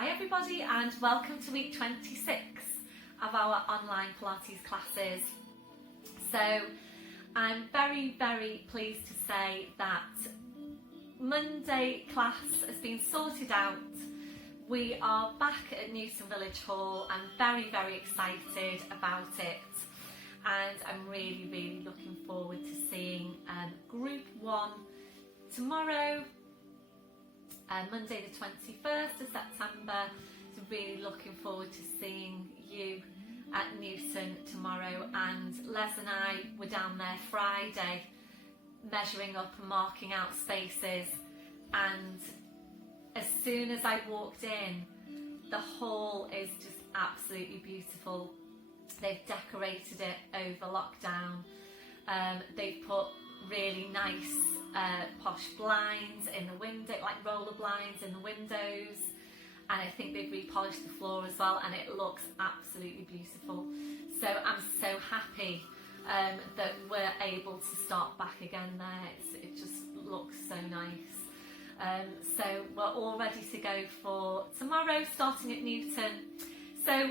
Hi everybody and welcome to week 26 of our online Pilates classes. So I'm very pleased to say that Monday class has been sorted out. We are back at Newton Village Hall. I'm very excited about it, and I'm really looking forward to seeing group 1 tomorrow, Monday the 21st of September. So really looking forward to seeing you at Newton tomorrow. And Les and I were down there Friday measuring up and marking out spaces, and as soon as I walked in, the hall is just absolutely beautiful. They've decorated it over lockdown. They've put really nice posh blinds in the window, like roller blinds in the windows, and I think they've repolished the floor as well, and it looks absolutely beautiful. So I'm so happy that we're able to start back again there. It just looks so nice. So we're all ready to go for tomorrow, starting at Newton. So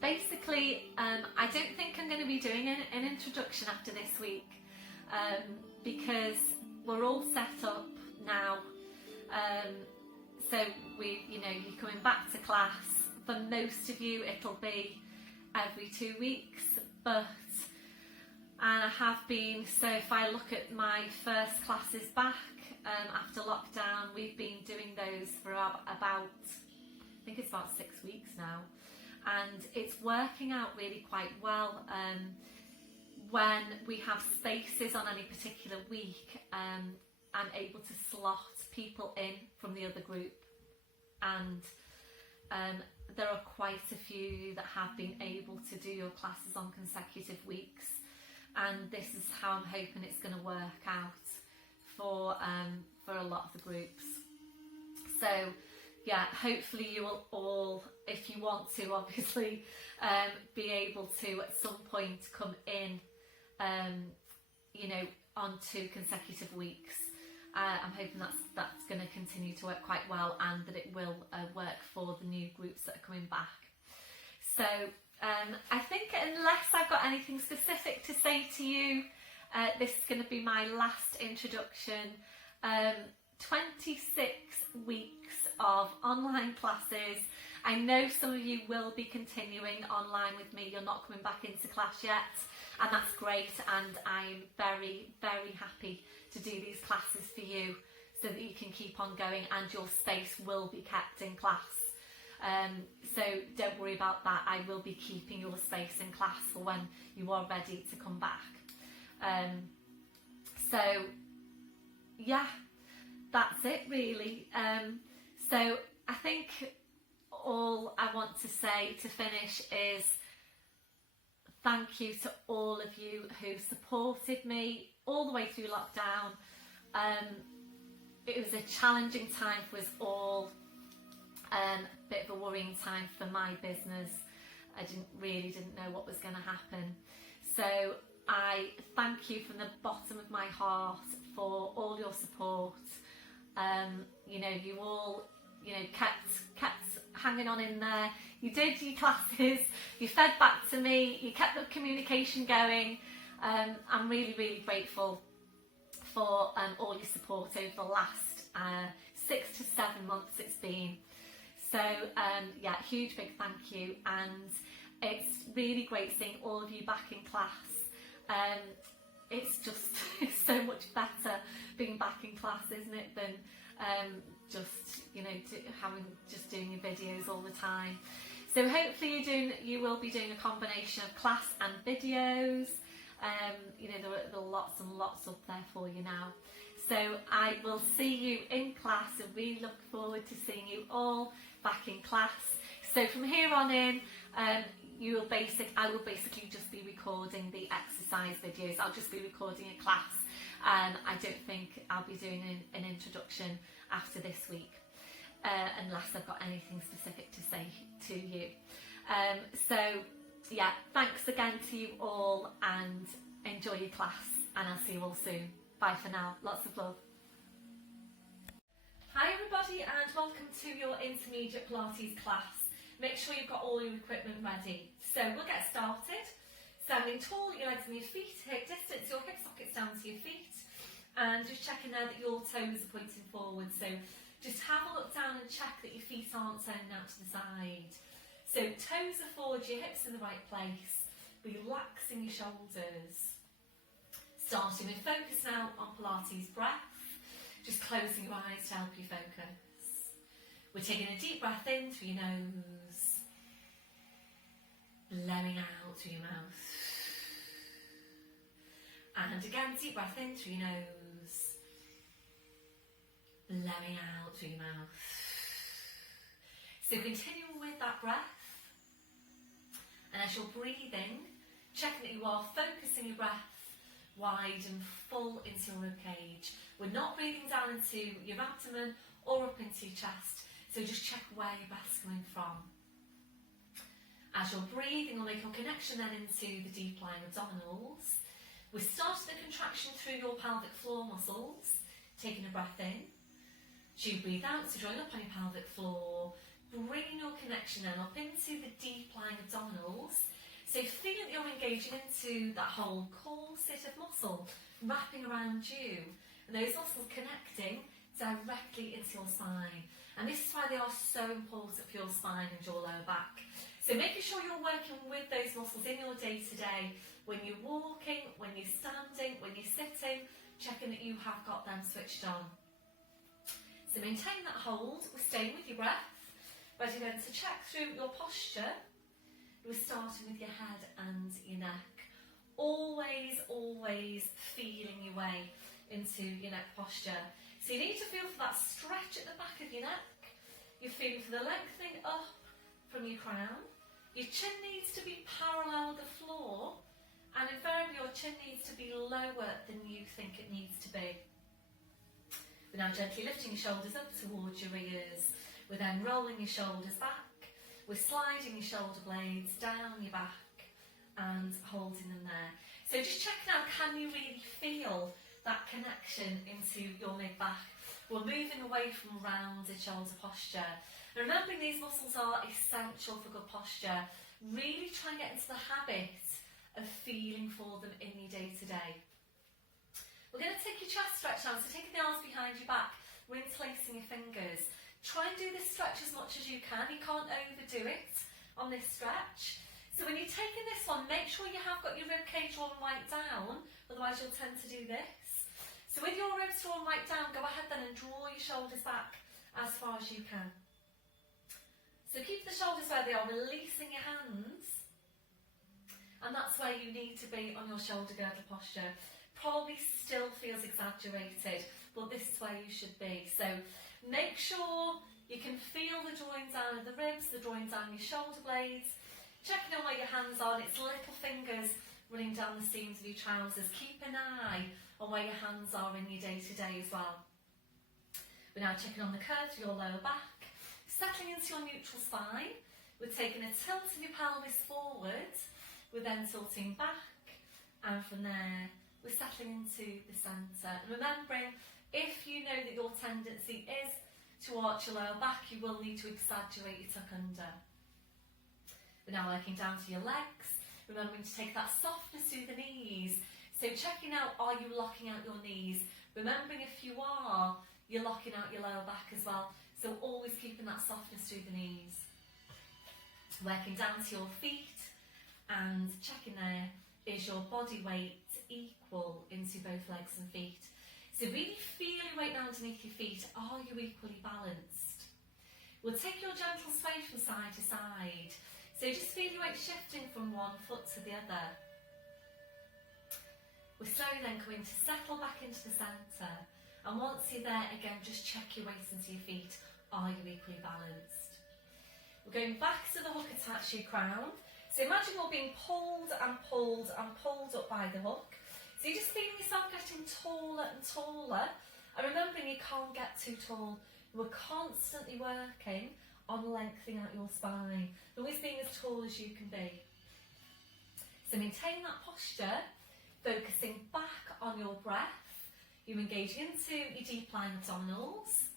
basically, I don't think I'm going to be doing an introduction after this week, because we're all set up now. So you're coming back to class. For most of you, it'll be every 2 weeks, and I have been. So if I look at my first classes back after lockdown, we've been doing those for about, I think it's about 6 weeks now, and it's working out really quite well. When we have spaces on any particular week, I'm able to slot people in from the other group, and there are quite a few that have been able to do your classes on consecutive weeks, and this is how I'm hoping it's going to work out for a lot of the groups. So yeah, hopefully you will all, if you want to obviously, be able to at some point come in on 2 consecutive weeks. I'm hoping that's going to continue to work quite well, and that it will work for the new groups that are coming back. So I think, unless I've got anything specific to say to you, this is going to be my last introduction. 26 weeks of online classes. I know some of you will be continuing online with me. You're not coming back into class yet, and that's great, and I'm very happy to do these classes for you so that you can keep on going and your space will be kept in class. So don't worry about that. I will be keeping your space in class for when you are ready to come back. So yeah, that's it really. So I think all I want to say to finish is thank you to all of you who supported me all the way through lockdown. It was a challenging time for us all, a bit of a worrying time for my business. I didn't know what was going to happen. So I thank you from the bottom of my heart for all your support. You all kept hanging on in there. You did your classes, you fed back to me, you kept the communication going. I'm really grateful for all your support over the last 6 to 7 months it's been. So yeah, huge big thank you, and it's really great seeing all of you back in class. It's so much better being back in class, isn't it, than doing your videos all the time. So hopefully you will be doing a combination of class and videos. There are lots and lots up there for you now. So I will see you in class, and really look forward to seeing you all back in class. So from here on in, I will basically just be recording the exercise videos. I'll just be recording a class, and I don't think I'll be doing an introduction after this week, unless I've got anything specific to say to you. So yeah, thanks again to you all, and enjoy your class, and I'll see you all soon. Bye for now. Lots of love. Hi everybody. everybody and welcome to your intermediate Pilates class. Make sure you've got all your equipment ready. So we'll get started. Standing tall, your legs and your feet, hip distance, your hip sockets down to your feet, and just checking there that your toes are pointing forward. So just have a look down and check that your feet aren't turning out to the side. So toes are forward, your hips in the right place, relaxing your shoulders. Starting with focus now on Pilates breath. Just closing your eyes to help you focus. We're taking a deep breath in through your nose, blowing out through your mouth. And again, deep breath in through your nose, blowing out through your mouth. So continue with that breath. And as you're breathing, checking that you are focusing your breath wide and full into your ribcage. We're not breathing down into your abdomen or up into your chest, so just check where your breath's coming from. As you're breathing, we'll make a connection then into the deep lying abdominals. We're starting the contraction through your pelvic floor muscles, taking a breath in. As you breathe out, so join up on your pelvic floor, bringing your connection then up into the deep lying abdominals. So feel that you're engaging into that whole corset of muscle wrapping around you, and those muscles connecting directly into your spine. And this is why they are so important for your spine and your lower back. So making sure you're working with those muscles in your day-to-day, when you're walking, when you're standing, when you're sitting, checking that you have got them switched on. So maintain that hold, we're staying with your breath, ready then to check through your posture. We're starting with your head and your neck. Always, always feeling your way into your neck posture. So you need to feel for that stretch at the back of your neck. You're feeling for the lengthening up from your crown. Your chin needs to be parallel with the floor, and invariably your chin needs to be lower than you think it needs to be. We're now gently lifting your shoulders up towards your ears. We're then rolling your shoulders back. We're sliding your shoulder blades down your back and holding them there. So just checking out, can you really feel that connection into your mid-back? We're moving away from rounded shoulder posture. And remembering these muscles are essential for good posture. Really try and get into the habit of feeling for them in your day-to-day. We're going to take your chest stretch now, so taking the arms behind your back, we're interlacing your fingers. Try and do this stretch as much as you can. You can't overdo it on this stretch. So when you're taking this one, make sure you have got your rib cage drawn right down, otherwise you'll tend to do this. So with your ribs drawn right down, go ahead then and draw your shoulders back as far as you can. So keep the shoulders where they are, releasing your hands. And that's where you need to be on your shoulder girdle posture. Probably still feels exaggerated, but this is where you should be. So make sure you can feel the drawing down of the ribs, the drawing down your shoulder blades, checking on where your hands are. It's little fingers running down the seams of your trousers. Keep an eye on where your hands are in your day-to-day as well. We're now checking on the curve of your lower back, settling into your neutral spine. We're taking a tilt of your pelvis forward. We're then tilting back, and from there we're settling into the centre. And remembering, if you know that your tendency is to arch your lower back, you will need to exaggerate your tuck under. We're now working down to your legs, remembering to take that softness through the knees. So checking out, are you locking out your knees? Remembering if you are, you're locking out your lower back as well. So always keeping that softness through the knees. Working down to your feet and checking there, is your body weight equal into both legs and feet? So really feel your weight down underneath your feet. Are you equally balanced? We'll take your gentle sway from side to side. So just feel your weight shifting from one foot to the other. We're slowly then going to settle back into the centre. And once you're there, again, just check your weight into your feet. Are you equally balanced? We're going back to the hook attached to your crown. So imagine you're being pulled and pulled and pulled up by the hook. So you're just feeling yourself getting taller and taller. And remembering you can't get too tall. We're constantly working on lengthening out your spine. Always being as tall as you can be. So maintain that posture, focusing back on your breath. You're engaging into your deep lying abdominals.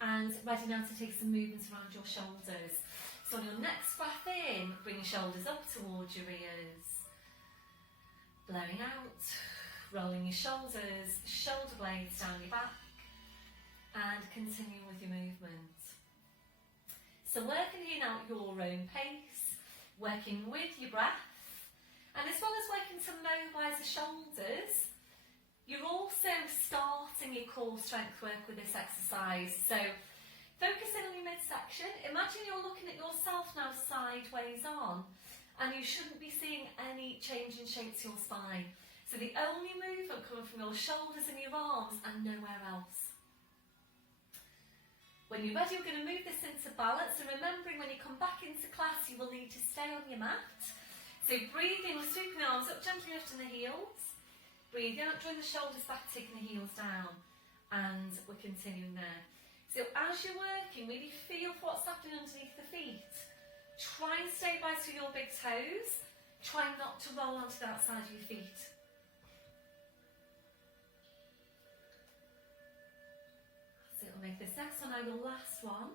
And ready now to take some movements around your shoulders. So on your next breath in, bring your shoulders up towards your ears. Blowing out, rolling your shoulders, shoulder blades down your back, and continue with your movement. So working here now at your own pace, working with your breath, and as well as working to mobilise the shoulders, you're also starting your core strength work with this exercise. So focusing on your midsection, imagine you're looking at yourself now sideways on, and you shouldn't be seeing any change in shape to your spine. So the only movement coming from your shoulders and your arms and nowhere else. When you're ready, we're going to move this into balance, and remembering when you come back into class, you will need to stay on your mat. So breathe in, we're sweeping the arms up, gently lifting the heels. Breathe out, drawing the shoulders back, taking the heels down, and we're continuing there. So as you're working, really feel for what's happening underneath the feet. Try and stabilise through your big toes. Try not to roll onto the outside of your feet. So we'll make this next one now your last one.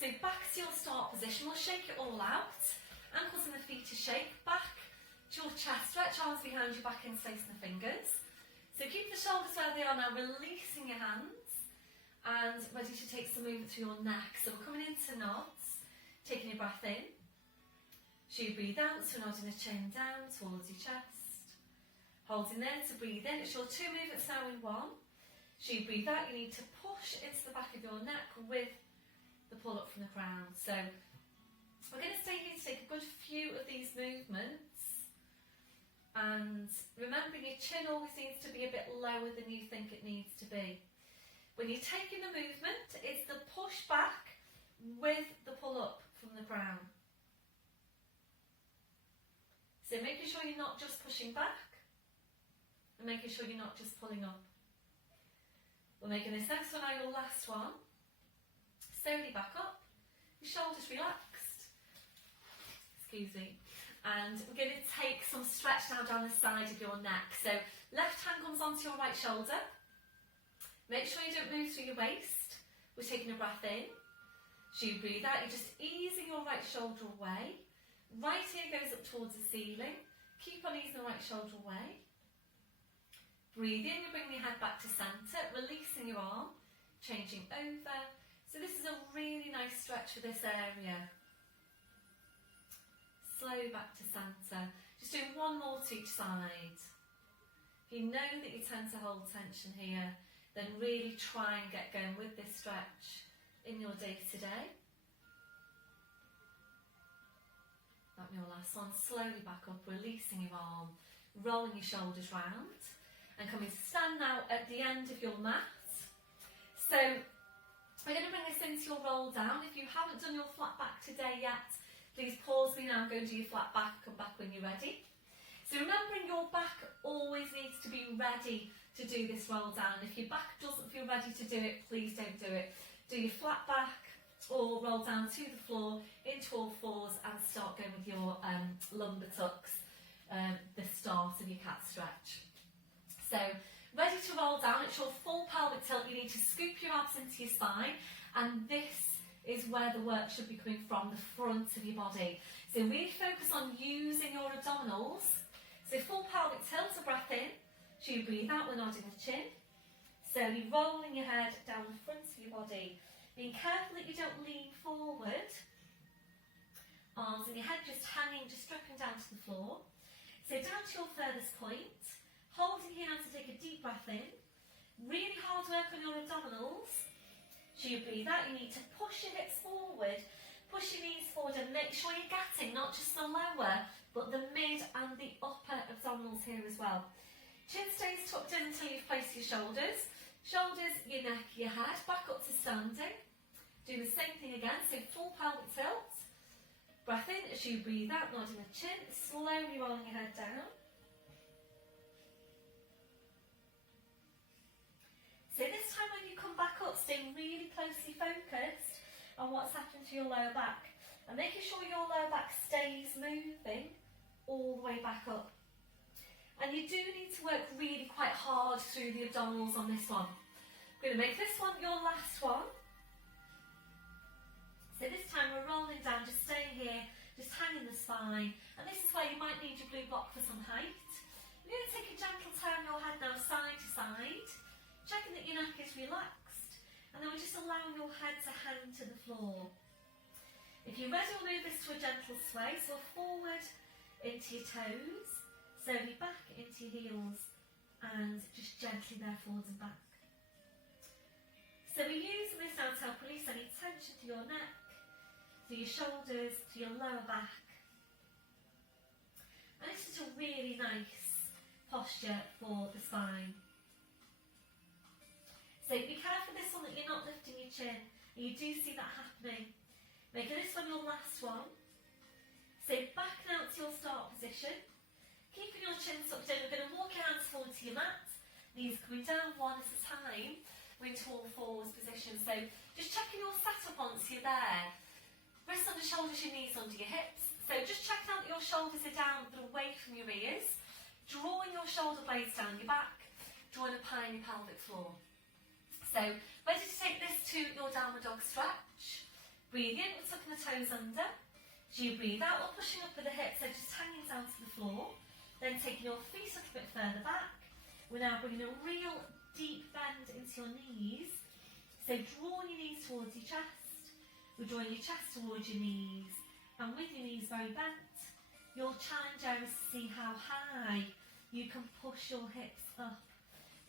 So back to your start position. We'll shake it all out. Ankles and the feet to shake. Back to your chest. Stretch arms behind your back, interlacing the fingers. So keep the shoulders where they are now, releasing your hands. And ready to take some movement through your neck. So we're coming into nods. Taking your breath in. So you breathe out, so nodding the chin down towards your chest. Holding there to breathe in. It's your two movements now in one. So you breathe out, you need to push into the back of your neck with the pull up from the ground. So we're going to stay here to take a good few of these movements. And remembering your chin always needs to be a bit lower than you think it needs to be. When you're taking the movement, it's the push back with the pull up from the ground. So making sure you're not just pushing back and making sure you're not just pulling up. We're making this next one now your last one. Slowly back up, your shoulders relaxed. Excuse me. And we're going to take some stretch now down the side of your neck. So left hand comes onto your right shoulder. Make sure you don't move through your waist. We're taking a breath in. So you breathe out, you're just easing your right shoulder away. Right ear goes up towards the ceiling. Keep on easing the right shoulder away. Breathe in, you bring your head back to centre, releasing your arm, changing over. So this is a really nice stretch for this area. Slow back to centre. Just doing one more to each side. If you know that you tend to hold tension here, then really try and get going with this stretch in your day to day. That'll be your last one. Slowly back up, releasing your arm, rolling your shoulders round, and coming to stand now at the end of your mat. So we're going to bring this into your roll down. If you haven't done your flat back today yet, please pause me now and go and do your flat back. Come back when you're ready. So remembering your back always needs to be ready to do this roll down. If your back doesn't feel ready to do it, please don't do it. Do your flat back or roll down to the floor into all fours and start going with your lumbar tucks, the start of your cat stretch. So ready to roll down, it's your full pelvic tilt. You need to scoop your abs into your spine, and this is where the work should be coming from, the front of your body. So really focus on using your abdominals. So full pelvic tilt, a breath in. So you breathe out, we're nodding the chin. Slowly rolling your head down the front of your body. Being careful that you don't lean forward. Arms and your head just hanging, just dripping down to the floor. So down to your furthest point. Holding here now to take a deep breath in. Really hard work on your abdominals. So you breathe out, you need to push your hips forward. Push your knees forward and make sure you're getting not just the lower, but the mid and the upper abdominals here as well. Chin stays tucked in until you've placed your shoulders. Shoulders, your neck, your head, back up to standing. Do the same thing again, so full pelvic tilt. Breath in as you breathe out, nodding the chin, slowly rolling your head down. So this time when you come back up, stay really closely focused on what's happened to your lower back. And making sure your lower back stays moving all the way back up. And you do need to work really quite hard through the abdominals on this one. We're going to make this one your last one. So this time we're rolling down, just staying here, just hanging the spine. And this is where you might need your blue block for some height. You're going to take a gentle turn your head now side to side, checking that your neck is relaxed. And then we're just allowing your head to hang to the floor. If you're ready, we'll move this to a gentle sway. So forward into your toes, slowly back into your heels, and just gently there forwards and back. So we're using this now to help release any tension to your neck, to your shoulders, to your lower back. And this is a really nice posture for the spine. So be careful this one that you're not lifting your chin, and you do see that happening. Making this one your last one. So back now to your start position. Keeping your chin tucked in, we're going to walk your hands forward to your mat. Knees coming down one at a time. We're into all fours position. So just checking your setup once you're there. Wrists under shoulders, your knees under your hips. So just checking out that your shoulders are down but away from your ears. Drawing your shoulder blades down your back. Drawing a pie in your pelvic floor. So ready to take this to your downward dog stretch. Breathe in, we're tucking the toes under. As you breathe out, we're pushing up with the hips, so just hanging down to the floor. Then taking your feet a little bit further back. We're now bringing a real deep bend into your knees. So drawing your knees towards your chest. We're drawing your chest towards your knees. And with your knees very bent, your challenge there is to see how high you can push your hips up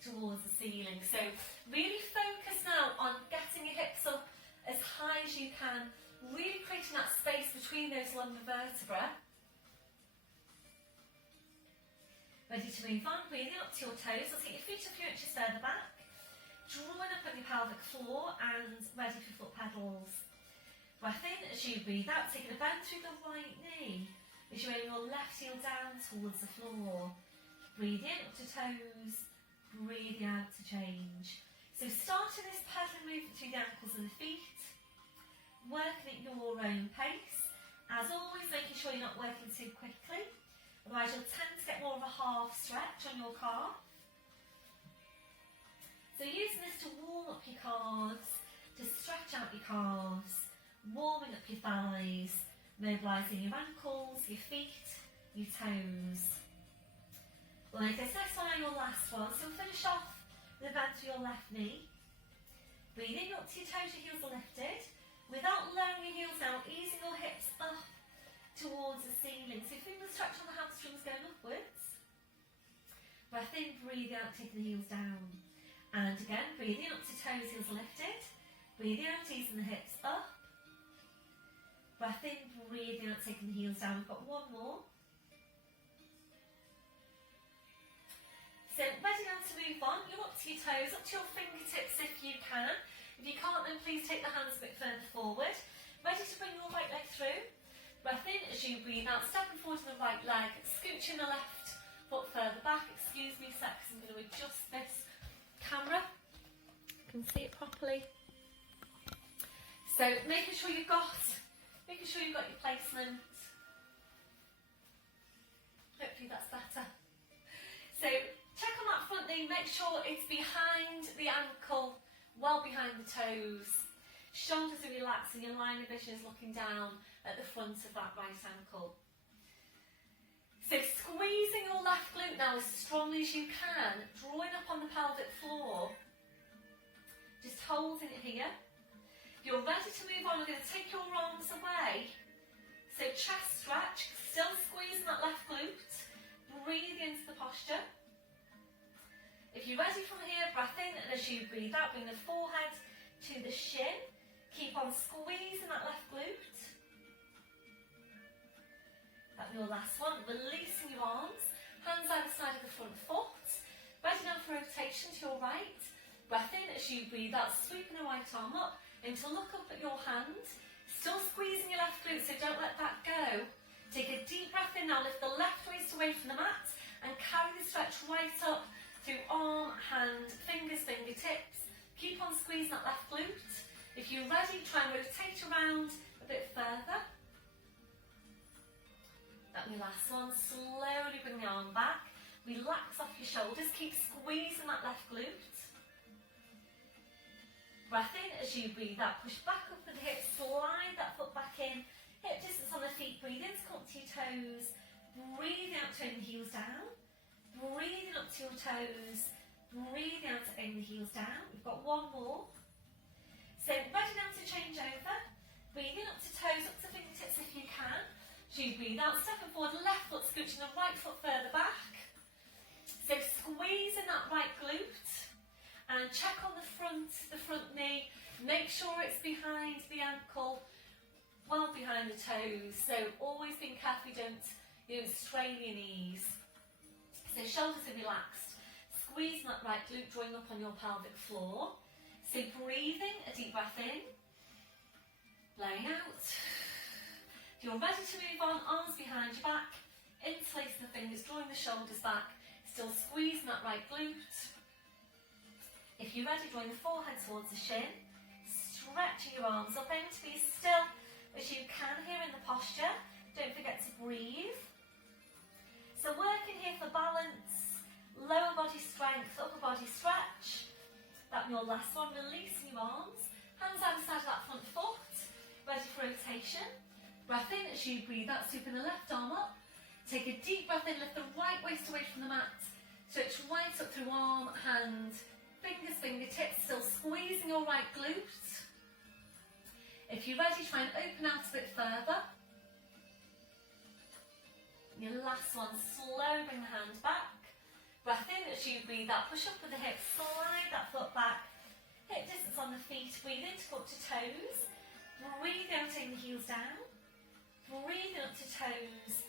towards the ceiling. So really focus now on getting your hips up as high as you can, really creating that space between those lumbar vertebrae. Ready to move on, breathing up to your toes. So take your feet a few inches further back, drawing up on your pelvic floor and ready for foot pedals. Breath in as you breathe out, taking a bend through the right knee as you bring your left heel down towards the floor. Breathe in up to toes, breathe out to change. So starting this pedaling movement through the ankles and the feet, working at your own pace. As always, making sure you're not working too quickly, otherwise you'll tend to get more of a half stretch on your calf. So using this to warm up your calves, to stretch out your calves, warming up your thighs, mobilising your ankles, your feet, your toes. Well, like this next one, your last one. So we'll finish off with a bend to your left knee. Breathing up to your toes, your heels are lifted. Without lowering your heels down, easing your hips up towards the ceiling. So feel the stretch on the hamstrings going upwards. Breath in, breathe out, taking the heels down. And again, breathing up to toes, heels are lifted. Breathing out, easing the hips up. Breath in, breathing out, taking the heels down. We've got one more. So ready now to move on. You're up to your toes, up to your fingertips if you can. If you can't, then please take the hands a bit further forward. Ready to bring your right leg through. Breath in as you breathe out, stepping forward to the right leg, scooching the left foot further back. Excuse me a sec, I'm going to adjust this camera. You can see it properly. So making sure you've got your placement. Hopefully that's better. So check on that front knee, make sure it's behind the ankle, well behind the toes. Shoulders are relaxed and your line of vision is looking down at the front of that right ankle. So squeezing your left glute now as strongly as you can, drawing up on the pelvic floor. Just holding it here. If you're ready to move on, we're going to take your arms away. So chest stretch, still squeezing that left glute. Breathe into the posture. If you're ready from here, breath in, and as you breathe out, bring the forehead to the shin. Keep on squeezing that left glute. That's your last one. Releasing your arms, hands either side of the front foot. Ready now for rotation to your right. Breath in as you breathe out, sweeping the right arm up, and to look up at your hand. Still squeezing your left glute, so don't let that go. Take a deep breath in now, lift the left waist away from the mat, and carry the stretch right up through arm, hand, fingers, fingertips. Keep on squeezing that left glute. If you're ready, try and rotate around a bit further. That'll be your last one. Slowly bring the arm back. Relax off your shoulders. Keep squeezing that left glute. Breath in as you breathe out, push back up with the hips, slide that foot back in, hip distance on the feet, breathe in to come to your toes, breathe out to aim the heels down, breathing up to your toes, breathe out to aim the heels down. We've got one more. So ready now to change over, breathing up to toes, up to fingertips if you can. So you breathe out, stepping forward, left foot scooching the right foot further back. So squeezing that right glute. And check on the front knee, make sure it's behind the ankle, well behind the toes. So always being careful you don't strain your knees. So shoulders are relaxed, squeezing that right glute, drawing up on your pelvic floor. So breathing, a deep breath in, blowing out. If you're ready to move on, arms behind your back, interlacing the fingers, drawing the shoulders back, still squeezing that right glute. If you're ready, drawing the forehead towards the shin, stretching your arms up, aim to be as still as you can here in the posture. Don't forget to breathe. So working here for balance, lower body strength, upper body stretch. That'll be your last one, releasing your arms, hands either side of that front foot, ready for rotation. Breath in as you breathe out, sweeping the left arm up. Take a deep breath in, lift the right waist away from the mat, stretch right up through arm, hand, fingers, fingertips, still squeezing your right glute. If you're ready, try and open out a bit further. Your last one, slow, bring the hand back. Breath in as you breathe out, push up with the hips, slide that foot back. Hip distance on the feet, breathe in to go up to toes. Breathe out, taking the heels down. Breathe in up to toes.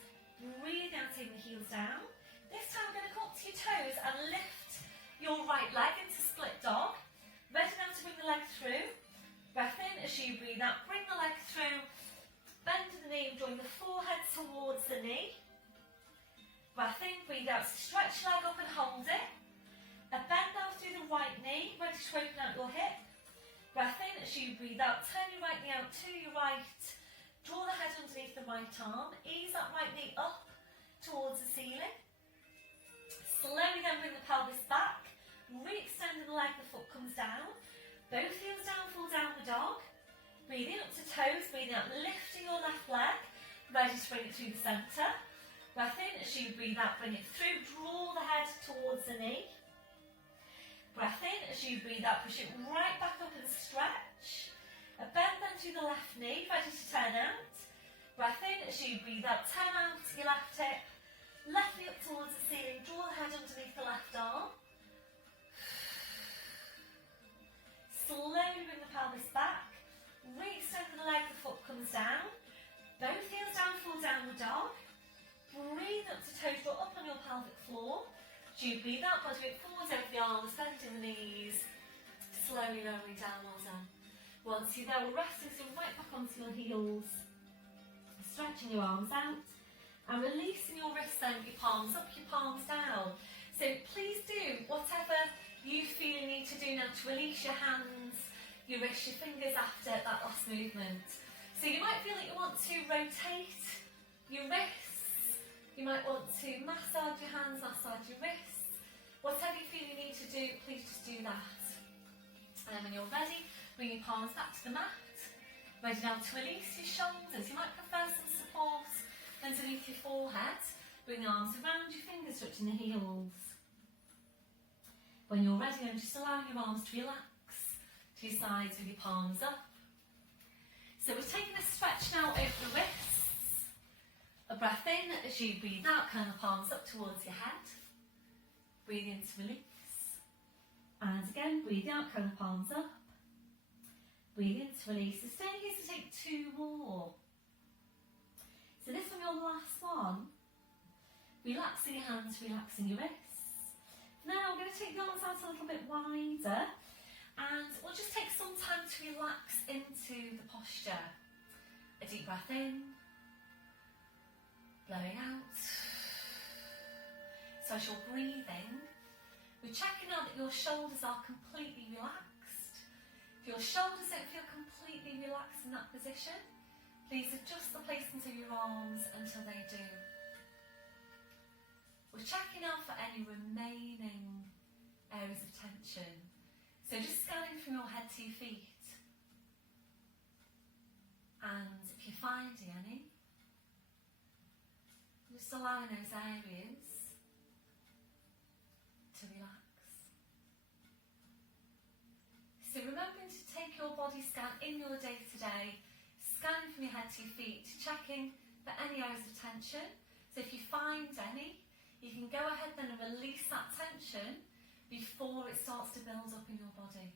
Breathe out, taking the heels down. This time we're going to come up to your toes and lift your right leg into split dog. Ready now to bring the leg through. Breath in as you breathe out, bring the leg through. Bend the knee, drawing the forehead towards the knee. Breath in, breathe out, stretch leg up and hold it. A bend now through the right knee, ready to open out your hip. Breath in as you breathe out, turn your right knee out to your right. Draw the head underneath the right arm, ease that right knee up towards the ceiling. Slowly then bring the pelvis back, re-extending the leg, the foot comes down. Both heels down, full downward dog. Breathing up to toes, breathing out, lifting your left leg, ready to bring it through the centre. Breath in as you breathe out, bring it through, draw the head towards the knee. Breath in as you breathe out, push it right back up and stretch. A bend then through the left knee, ready to turn out. Breath in as you breathe out, turn out your left hip. Left knee up towards the ceiling, draw the head underneath the left arm. Slowly bring the pelvis back, re-extend the leg, the foot comes down. Both heels down, full downward dog. Breathe up to toes, draw up on your pelvic floor. As you breathe out, body weight forwards over the arms, bending the knees. Slowly lowering down, well done. Once you're there, we're resting, so right back onto your heels. Stretching your arms out. And releasing your wrists then, your palms up, your palms down. So please do whatever you feel you need to do now to release your hands, your wrists, your fingers after that last movement. So you might feel that you want to rotate your wrists, you might want to massage your hands, massage your wrists. Whatever you feel you need to do, please just do that. And then when you're ready, bring your palms back to the mat. Ready now to release your shoulders. You might prefer some support underneath your forehead. Bring the arms around your fingers, touching the heels. When you're ready, then just allow your arms to relax to your sides with your palms up. So we're taking a stretch now over the wrists. A breath in as you breathe out, kind of palms up towards your head. Breathe in to release. And again, breathe out, kind of palms up. Breathe in to release. So stay here to take two more. So this one, your last one. Relaxing your hands, relaxing your wrists. Now we're going to take the arms out a little bit wider. And we'll just take some time to relax into the posture. A deep breath in. Blowing out. So as you're breathing, we're checking out that your shoulders are completely relaxed. If your shoulders don't feel completely relaxed in that position, please adjust the placement of your arms until they do. We're checking out for any remaining areas of tension. So just scanning from your head to your feet. And if you're finding any, just allowing those areas to relax. So remembering to take your body scan in your day to day, scanning from your head to your feet, checking for any areas of tension. So if you find any, you can go ahead then and release that tension before it starts to build up in your body.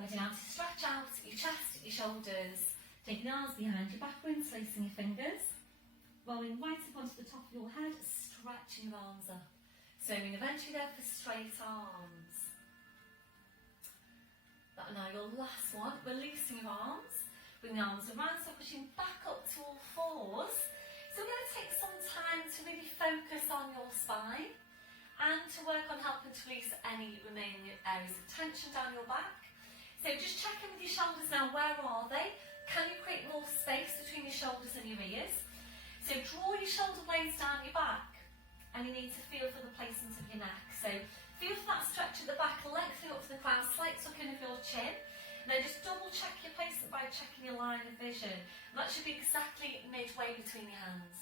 Ready now to stretch out your chest, your shoulders, taking your arms behind your back, interlacing your fingers, rolling right up onto the top of your head, stretching your arms up. So we're eventually there for straight arms. Now your last one, releasing your arms, bring the arms around, so pushing back up to all fours. So we're going to take some time to really focus on your spine and to work on helping to release any remaining areas of tension down your back. So just check in with your shoulders now, where are they? Can you create more space between your shoulders and your ears? So draw your shoulder blades down your back and you need to feel for the placement of your neck. So feel for that stretch at the back, lengthening up to the crown, slight tucking of your chin. Now just double check your placement by checking your line of vision. And that should be exactly midway between your hands.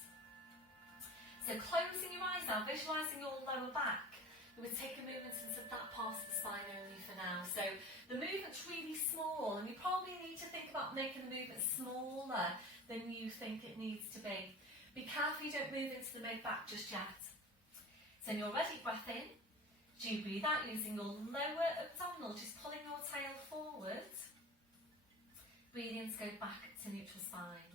So closing your eyes now, visualising your lower back. We're going to take a movement into that part of the spine only for now. So the movement's really small and you probably need to think about making the movement smaller than you think it needs to be. Be careful you don't move into the mid-back just yet. So when you're ready, breath in. Do you breathe out using your lower abdominal, just pulling your tail forward. Breathing in to go back to neutral spine.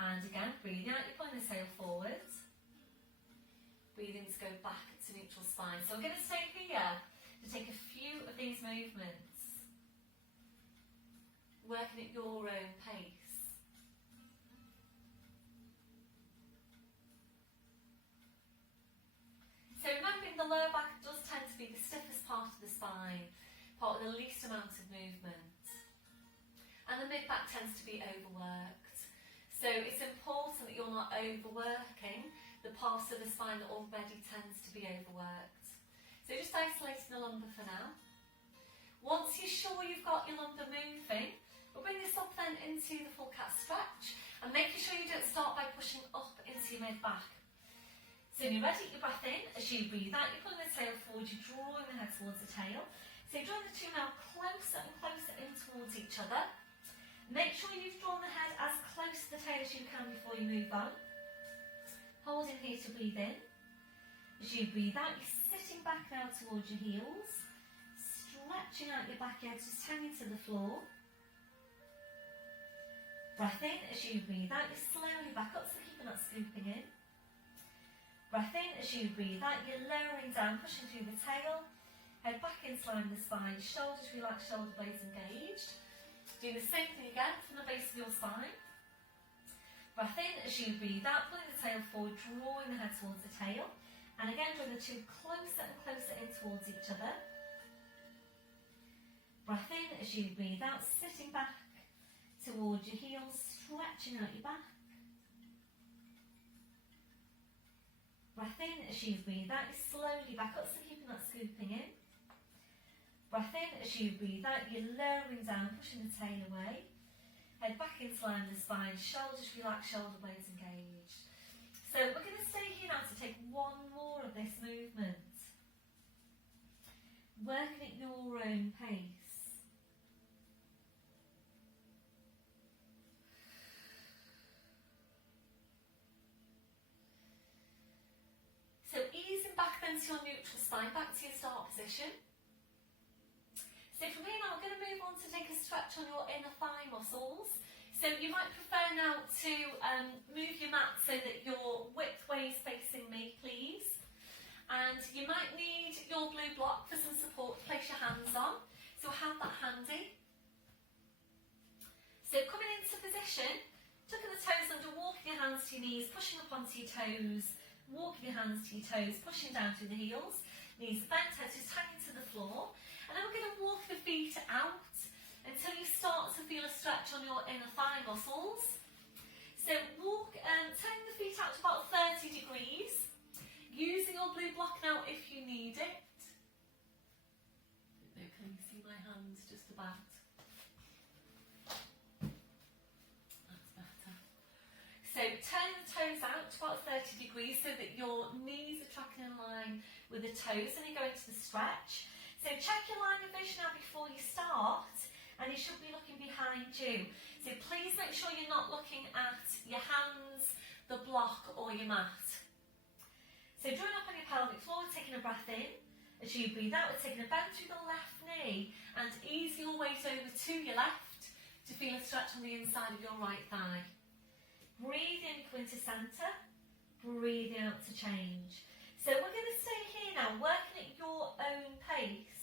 And again, breathing out, you're pulling the tail forward. Breathing to go back to neutral spine. So we're going to stay here to take a few of these movements. Working at your own pace. So remembering the lower back does tend to be the stiffest part of the spine, part with the least amount of movement. And the mid-back tends to be overworked. So it's important that you're not overworking the parts of the spine that already tends to be overworked. So just isolating the lumbar for now. Once you're sure you've got your lumbar moving, we'll bring this up then into the full cat stretch and making sure you don't start by pushing up into your mid-back. So when you're ready, you breath in. As you breathe out, you're pulling the tail forward, you're drawing the head towards the tail. So you're drawing the two now closer and closer in towards each other. Make sure you've drawn the head as close to the tail as you can before you move on. Holding here to breathe in. As you breathe out, you're sitting back now towards your heels. Stretching out your back edge, just hanging to the floor. Breath in. As you breathe out, you're slowly back up, so keeping that scooping in. Breath in, as you breathe out, you're lowering down, pushing through the tail. Head back in, sliding the spine, shoulders relaxed, shoulder blades engaged. Doing the same thing again from the base of your spine. Breath in, as you breathe out, pulling the tail forward, drawing the head towards the tail. And again, drawing the two closer and closer in towards each other. Breath in, as you breathe out, sitting back towards your heels, stretching out your back. Breath in, as you breathe out, you're slowly back up, so keeping that scooping in. Breath in, as you breathe out, you're lowering down, pushing the tail away. Head back into line with the spine, shoulders relaxed, shoulder blades engaged. So we're going to stay here now to take one more of this movement. Working at your own pace. So easing back then to your neutral spine, back to your start position. So from here now, I'm going to move on to take a stretch on your inner thigh muscles. So you might prefer now to move your mat so that your widthways facing me, please. And you might need your blue block for some support to place your hands on. So have that handy. So coming into position, tucking the toes under, walking your hands to your knees, pushing up onto your toes. Walking your hands to your toes, pushing down through the heels, knees bent, head just hanging to the floor. And then we're going to walk the feet out until you start to feel a stretch on your inner thigh muscles. So walk, turning the feet out to about 30 degrees, using your blue block now if you need it. about. That's better. So turn the toes out to about 30 degrees so that your knees are tracking in line with the toes and you go into the stretch. So check your line of vision now before you start, and you should be looking behind you. So please make sure you're not looking at your hands, the block or your mat. So drawing up on your pelvic floor, taking a breath in. As you breathe out, we're taking a bend through the left knee and ease your weight over to your left to feel a stretch on the inside of your right thigh. Breathe in, come into centre. Breathe out to change. So we're going to stay here now, working at your own pace.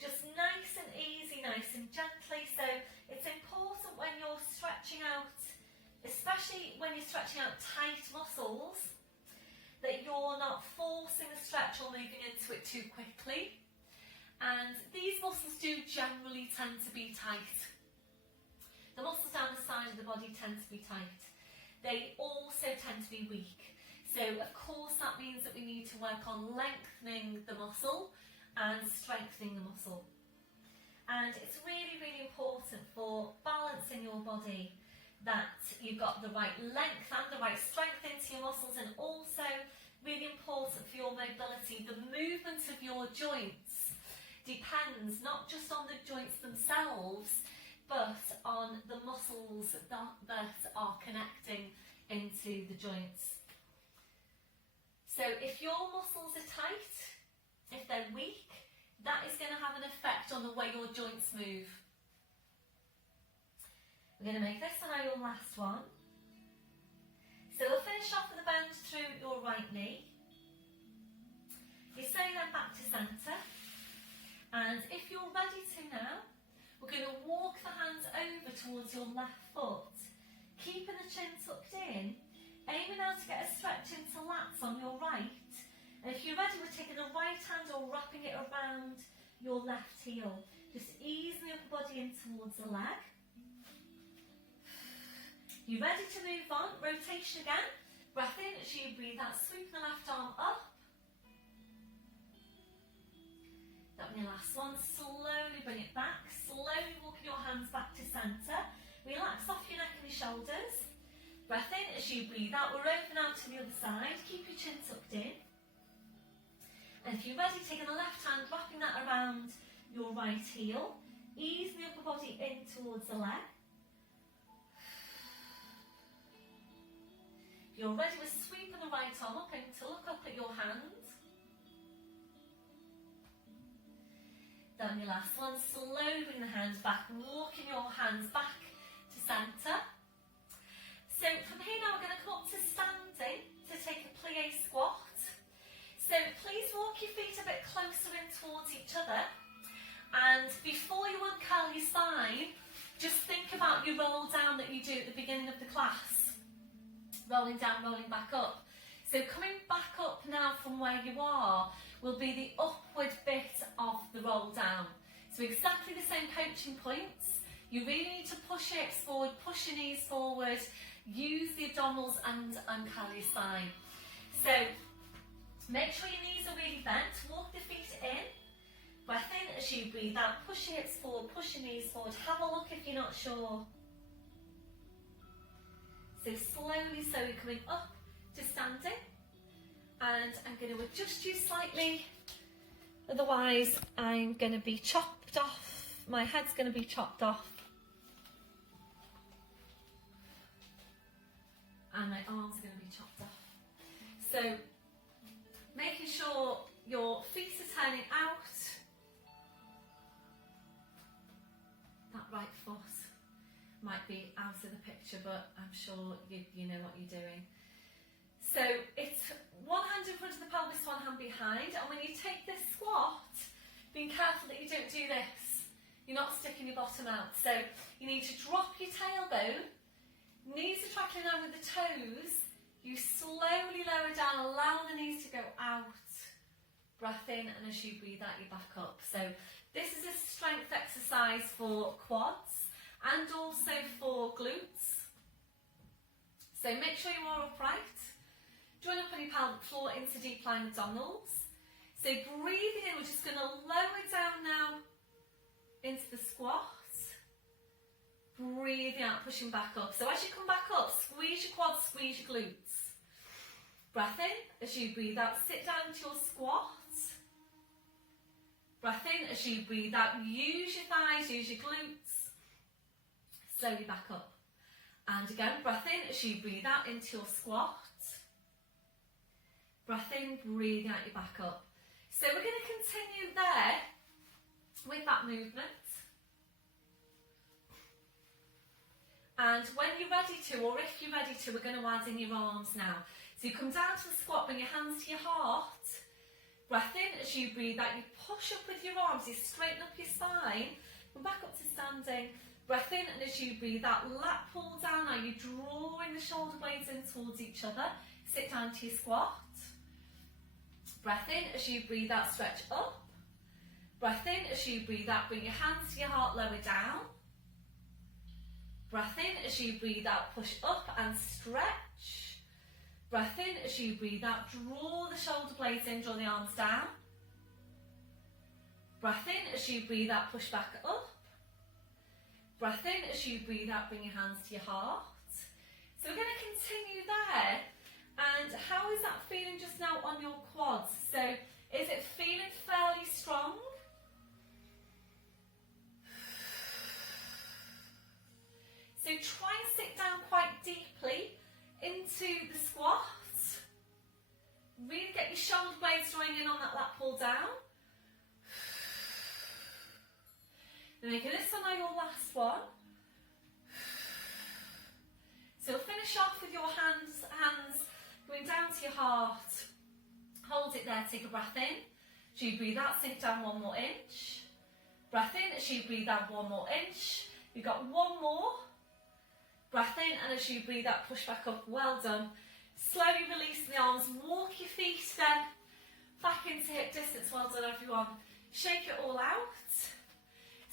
Just nice and easy, nice and gently. So it's important when you're stretching out, especially when you're stretching out tight muscles, that you're not forcing the stretch or moving into it too quickly. And these muscles do generally tend to be tight. The muscles down the side of the body tend to be tight. They also tend to be weak. So of course that means that we need to work on lengthening the muscle and strengthening the muscle. And it's really, really important for balancing your body that you've got the right length and the right strength into your muscles, and also really important for your mobility. The movement of your joints depends not just on the joints themselves, but on the muscles that are connecting into the joints. So if your muscles are tight, if they're weak, that is going to have an effect on the way your joints move. We're going to make this one our last one. So we'll finish off with a bend through your right knee. You stay then back to centre. And if you're ready to now, we're going to walk the hands over towards your left foot, keeping the chin tucked in, aiming now to get a stretch into lats on your right. And if you're ready, we're taking the right hand or wrapping it around your left heel. Just easing the upper body in towards the leg. You're ready to move on, rotation again. Breath in as you breathe out, sweep the left arm up. That one, your last one. Slowly bring it back, slowly walking your hands back to centre. Relax off your neck and your shoulders. Breath in as you breathe out, we're over now to the other side. Keep your chin tucked in. And if you're ready, taking the left hand, wrapping that around your right heel. Ease the upper body in towards the leg. If you're ready, we're sweeping the right arm up and to look up at your hands. Then your last one, slowly bring the hands back, walking your hands back to centre. So from here now we're going to come up to standing to take a plie squat. So please walk your feet a bit closer in towards each other, and before you uncurl your spine, just think about your roll down that you do at the beginning of the class. Rolling down, rolling back up. So coming back up now from where you are will be the upward bit of the roll down. So exactly the same coaching points. You really need to push your hips forward, push your knees forward, use the abdominals and uncurl your spine. So make sure your knees are really bent, walk the feet in, breath in as you breathe out, push your hips forward, push your knees forward, have a look if you're not sure. So slowly coming up to standing, and I'm going to adjust you slightly, otherwise I'm going to be chopped off, my head's going to be chopped off, and my arms are going to be chopped off. So making sure your feet are turning out, that right foot might be out of the picture, but I'm sure you know what you're doing. So it's one hand in front of the pelvis, one hand behind, and when you take this squat, being careful that you don't do this. You're not sticking your bottom out. So you need to drop your tailbone, knees are tracking down with the toes, you slowly lower down, allow the knees to go out, breath in, and as you breathe out, you back up. So this is a strength exercise for quads, and also for glutes. So make sure you are upright. Join up on your pelvic floor into deep lying abdominals. So breathing in, we're just going to lower down now into the squat. Breathing out, pushing back up. So as you come back up, squeeze your quads, squeeze your glutes. Breath in. As you breathe out, sit down into your squat. Breath in. As you breathe out, use your thighs, use your glutes. Slowly back up. And again, breath in. As you breathe out into your squat. Breath in, breathing out your back up. So we're going to continue there with that movement. And when you're ready to, or if you're ready to, we're going to add in your arms now. So you come down to the squat, bring your hands to your heart. Breath in. As you breathe out, you push up with your arms, you straighten up your spine. Come back up to standing. Breath in, and as you breathe out, lat pull down. Now you're drawing the shoulder blades in towards each other. Sit down to your squat. Breath in. As you breathe out, stretch up. Breath in. As you breathe out, bring your hands to your heart, lower down. Breath in. As you breathe out, push up and stretch. Breath in. As you breathe out, draw the shoulder blades in, draw the arms down. Breath in. As you breathe out, push back up. Breath in. As you breathe out, bring your hands to your heart. So we're going to continue there. And how is that feeling just now on your quads? So is it feeling fairly strong? So try and sit down quite deeply into the squat. Really get your shoulder blades drawing in on that lat pull down. Then making this one now your last one. So you'll finish off with your hands going down to your heart. Hold it there, take a breath in. As you breathe out, sink down 1 more inch. Breath in. As you breathe out, 1 more inch. You've got 1 more. Breath in, and as you breathe out, push back up. Well done. Slowly release the arms. Walk your feet then back into hip distance. Well done, everyone. Shake it all out.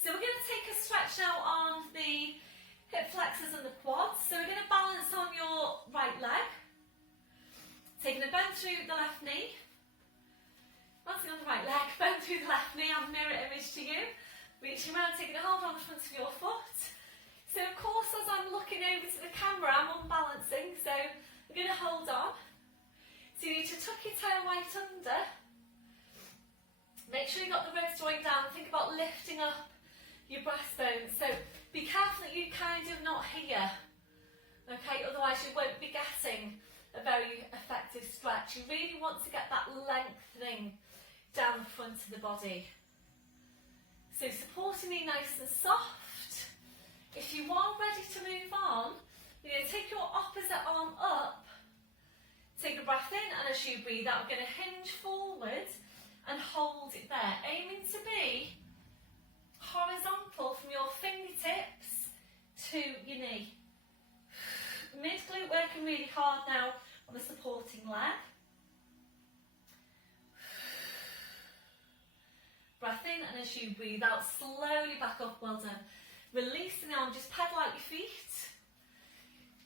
So we're going to take a stretch now on the hip flexors and the quads. So we're going to balance on your right leg. Taking a bend through the left knee. Balancing on the right leg, bend through the left knee, and mirror image to you. Reaching around, taking a hold on the front of your foot. So of course, as I'm looking over to the camera, I'm unbalancing, so we're going to hold on. So you need to tuck your tail right under. Make sure you've got the ribs drawing down. Think about lifting up your breastbone. So be careful that you kind of not here. Okay, otherwise you won't be getting a very effective stretch. You really want to get that lengthening down the front of the body. So supporting me nice and soft. If you are ready to move on, you're going to take your opposite arm up, take a breath in, and as you breathe out, we're going to hinge forward and hold it there, aiming to be horizontal from your fingertips to your knee. Mid-glute working really hard now on the supporting leg. Breath in, and as you breathe out, slowly back up. Well done. Releasing the arm, just pedal out your feet.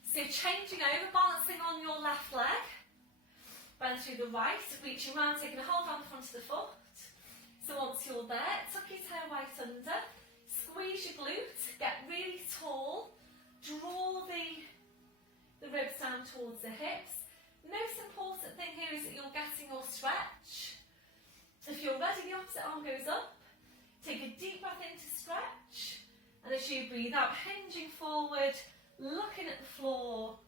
So changing over, balancing on your left leg. Bend through the right, reaching around, taking a hold on the front of the foot. So once you're there, tuck your tail right under, squeeze your glute, get really tall, draw the ribs down towards the hips. Most important thing here is that you're getting your stretch. If you're ready, the opposite arm goes up. Take a deep breath in to stretch. And as you breathe out, hinging forward, looking at the floor.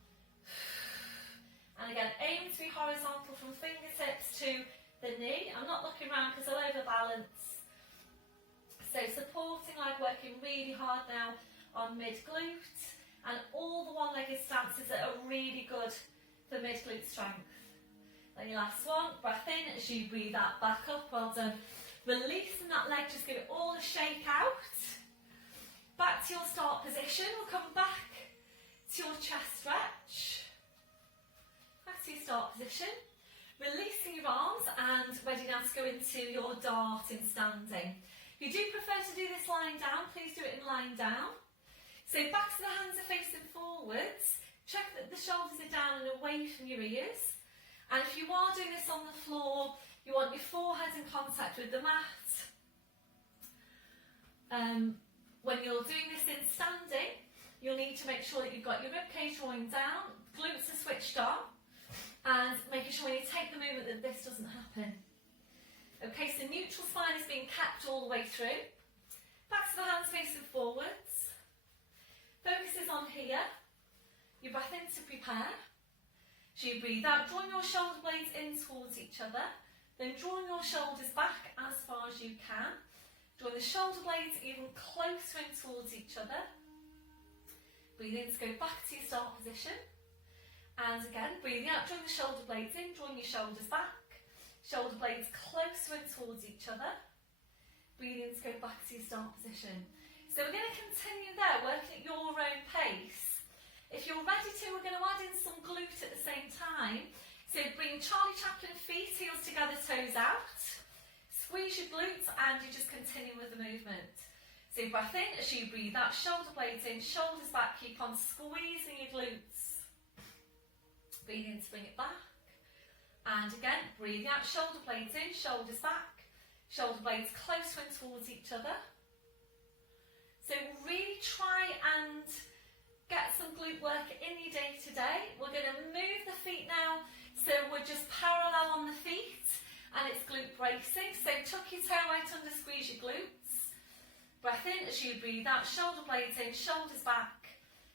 And again, aim to be horizontal from fingertips to the knee. I'm not looking around because I'll overbalance. So supporting leg, working really hard now on mid-glute. And all the one-legged stances that are really good for mid-glute strength. Then your last one, breath in as you breathe out, back up, well done. Releasing that leg, just give it all a shake out. Back to your start position, we'll come back to your chest stretch. Back to your start position. Releasing your arms and ready now to go into your dart in standing. If you do prefer to do this lying down, please do it in lying down. So back to the hands are facing forwards. Check that the shoulders are down and away from your ears. And if you are doing this on the floor, you want your forehead in contact with the mat. when you're doing this in standing, you'll need to make sure that you've got your ribcage drawing down, glutes are switched on, and making sure when you take the movement that this doesn't happen. Okay, so neutral spine is being kept all the way through. Back to the hands facing forwards. Focus is on here. You breath in to prepare. So you breathe out, drawing your shoulder blades in towards each other, then drawing your shoulders back as far as you can. Drawing the shoulder blades even closer in towards each other. Breathe in to go back to your start position. And again, breathing out, drawing the shoulder blades in, drawing your shoulders back. Shoulder blades closer in towards each other. Breathe in to go back to your start position. So we're going to continue there, working at your own pace. If you're ready to, we're going to add in some glute at the same time. So bring Charlie Chaplin feet, heels together, toes out. Squeeze your glutes and you just continue with the movement. So breath in as you breathe out, shoulder blades in, shoulders back, keep on squeezing your glutes. Breathe in to bring it back. And again, breathing out, shoulder blades in, shoulders back, shoulder blades closer in towards each other. So really try and get some glute work in your day today. We're going to move the feet now, so we're just parallel on the feet, and it's glute bracing. So tuck your toe right under, squeeze your glutes. Breath in as you breathe out, shoulder blades in, shoulders back,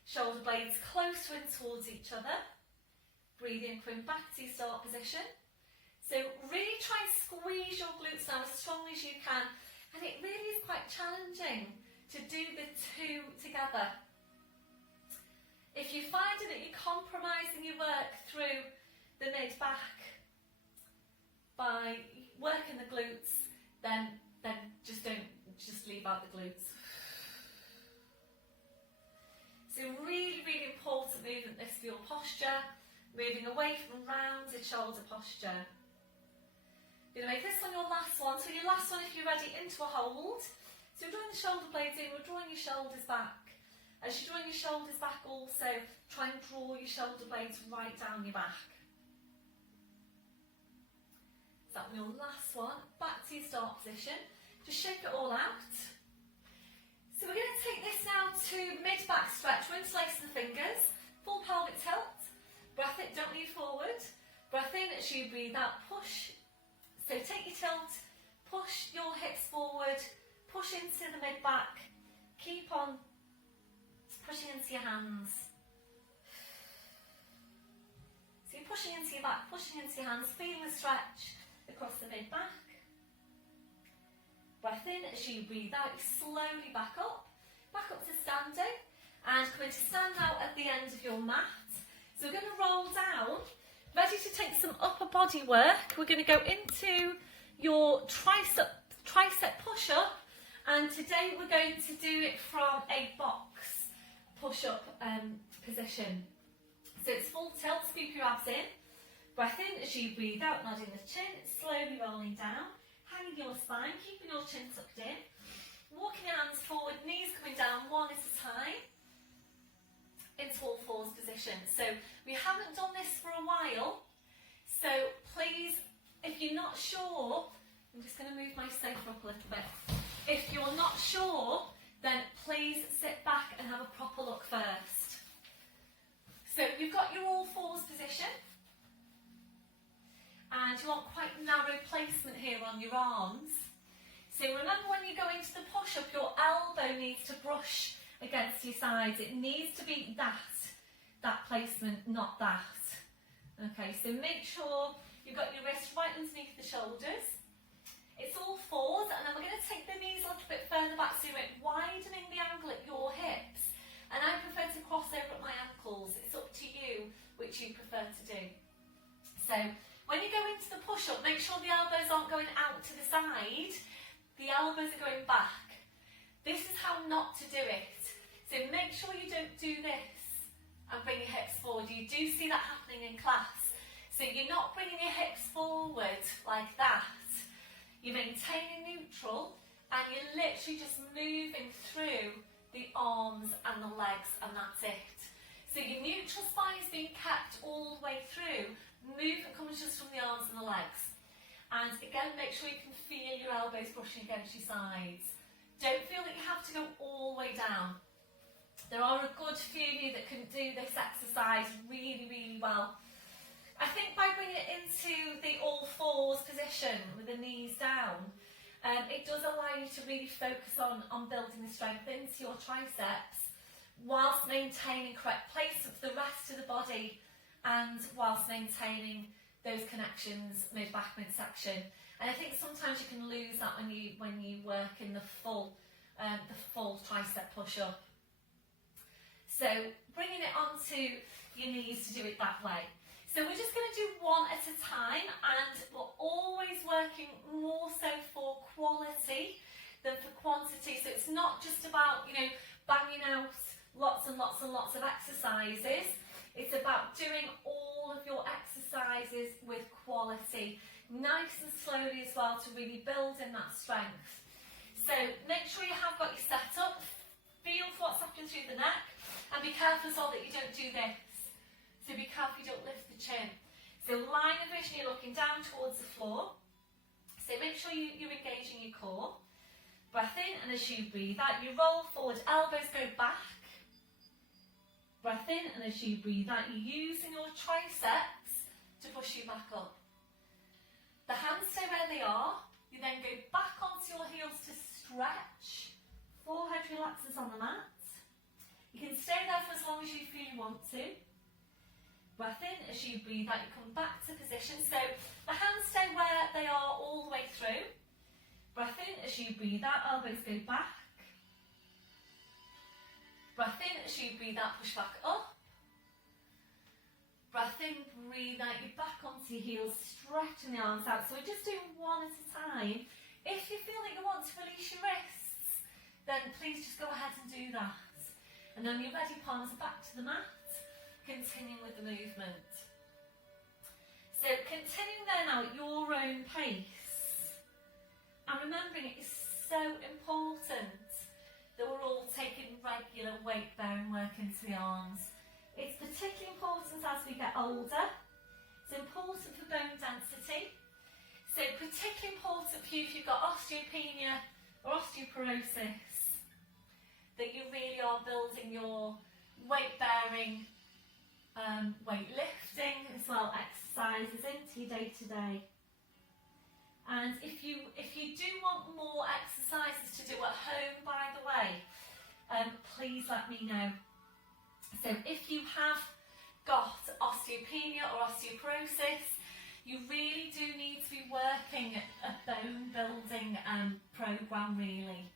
shoulder blades closer in towards each other. Breathe in, coming back to your start position. So really try and squeeze your glutes now as strongly as you can, and it really is quite challenging to do the two together. If you're finding that you're compromising your work through the mid-back by working the glutes, then just leave out the glutes. So really, really important movement this for your posture, moving away from rounded shoulder posture. You're going to make this one your last one. So your last one, if you're ready, into a hold. So we're drawing the shoulder blades in, we're drawing your shoulders back. As you're drawing your shoulders back also, try and draw your shoulder blades right down your back. So that'll be your last one. Back to your start position. Just shake it all out. So we're going to take this now to mid-back stretch. We're interlacing the fingers. Full pelvic tilt. Breath in, don't lean forward. Breath in as you breathe out, push. So take your tilt, push your hips forward, push into the mid-back. Keep on pushing into your hands. So you're pushing into your back, pushing into your hands, feeling the stretch across the mid-back. Breath in as you breathe out, slowly back up to standing, and coming to stand out at the end of your mat. So we're going to roll down, ready to take some upper body work. We're going to go into your tricep push-up, and today we're going to do it from a box push-up position. So it's full tilt, scoop your abs in. Breath in as you breathe out, nodding the chin, slowly rolling down, hanging your spine, keeping your chin tucked in. Walking your hands forward, knees coming down one at a time, into all fours position. So we haven't done this for a while, so please, if you're not sure, I'm just going to move my sofa up a little bit. If you're not sure, then please sit back and have a proper look first. So you've got your all fours position, and you want quite narrow placement here on your arms. So remember, when you go into the push-up, your elbow needs to brush against your sides. It needs to be that placement, not that. Okay, so make sure you've got your wrist right underneath the shoulders. It's all fours, and then we're going to take the knees a little bit further back, so you're widening the angle at your hips. And I prefer to cross over at my ankles. It's up to you which you prefer to do. So when you go into the push-up, make sure the elbows aren't going out to the side. The elbows are going back. This is how not to do it. So make sure you don't do this and bring your hips forward. You do see that happening in class. So you're not bringing your hips forward like that. You're maintaining neutral, and you're literally just moving through the arms and the legs, and that's it. So your neutral spine is being kept all the way through. Movement comes just from the arms and the legs. And again, make sure you can feel your elbows brushing against your sides. Don't feel that you have to go all the way down. There are a good few of you that can do this exercise really, really well. I think by bringing it into the all fours position with the knees down, it does allow you to really focus on building the strength into your triceps whilst maintaining correct placement for the rest of the body and whilst maintaining those connections mid-back, midsection. And I think sometimes you can lose that when you work in the full tricep push-up. So bringing it onto your knees to do it that way. So we're just going to do one at a time, and we're always working more so for quality than for quantity. So it's not just about, banging out lots and lots and lots of exercises. It's about doing all of your exercises with quality, nice and slowly as well, to really build in that strength. So make sure you have got your setup, feel for what's happening through the neck, and be careful as well that you don't do this. So be careful you don't lift the chin. So line of vision, you're looking down towards the floor. So make sure you're engaging your core. Breath in, and as you breathe out, you roll forward, elbows go back. Breath in, and as you breathe out, you're using your triceps to push you back up. The hands stay where they are. You then go back onto your heels to stretch. Forehead relaxes on the mat. You can stay there for as long as you feel you want to. Breath in, as you breathe out, you come back to position. So the hands stay where they are all the way through. Breath in, as you breathe out, elbows go back. Breath in, as you breathe out, push back up. Breath in, breathe out, you're back onto your heels, stretching the arms out. So we're just doing one at a time. If you feel that you want to release your wrists, then please just go ahead and do that. And then you're ready, palms are back to the mat. Continuing with the movement. So continuing there now at your own pace. And remembering it is so important that we're all taking regular weight bearing work into the arms. It's particularly important as we get older. It's important for bone density. So particularly important for you if you've got osteopenia or osteoporosis, that you really are building your weight bearing, weightlifting as well, exercises into your day to day. And if you do want more exercises to do at home, by the way, please let me know. So if you have got osteopenia or osteoporosis, you really do need to be working a bone building program really.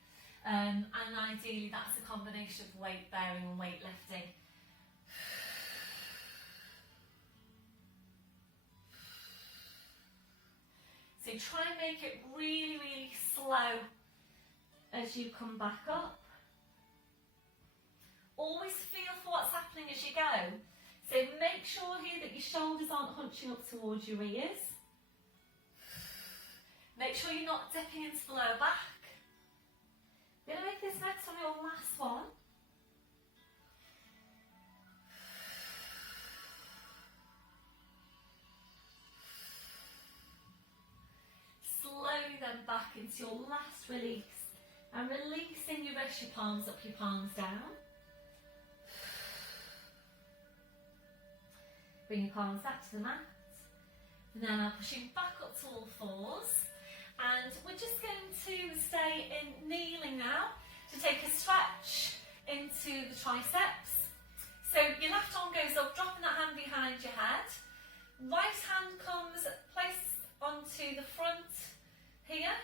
And ideally that's a combination of weight bearing and weightlifting. So try and make it really, really slow as you come back up. Always feel for what's happening as you go. So make sure here that your shoulders aren't hunching up towards your ears. Make sure you're not dipping into the lower back. You're going to make this next one your last one. Slowly then back into your last release. And releasing your wrist, your palms up, your palms down. Bring your palms back to the mat. And then I'm pushing back up to all fours. And we're just going to stay in kneeling now to take a stretch into the triceps. So your left arm goes up, dropping that hand behind your head. Right hand comes placed onto the front here.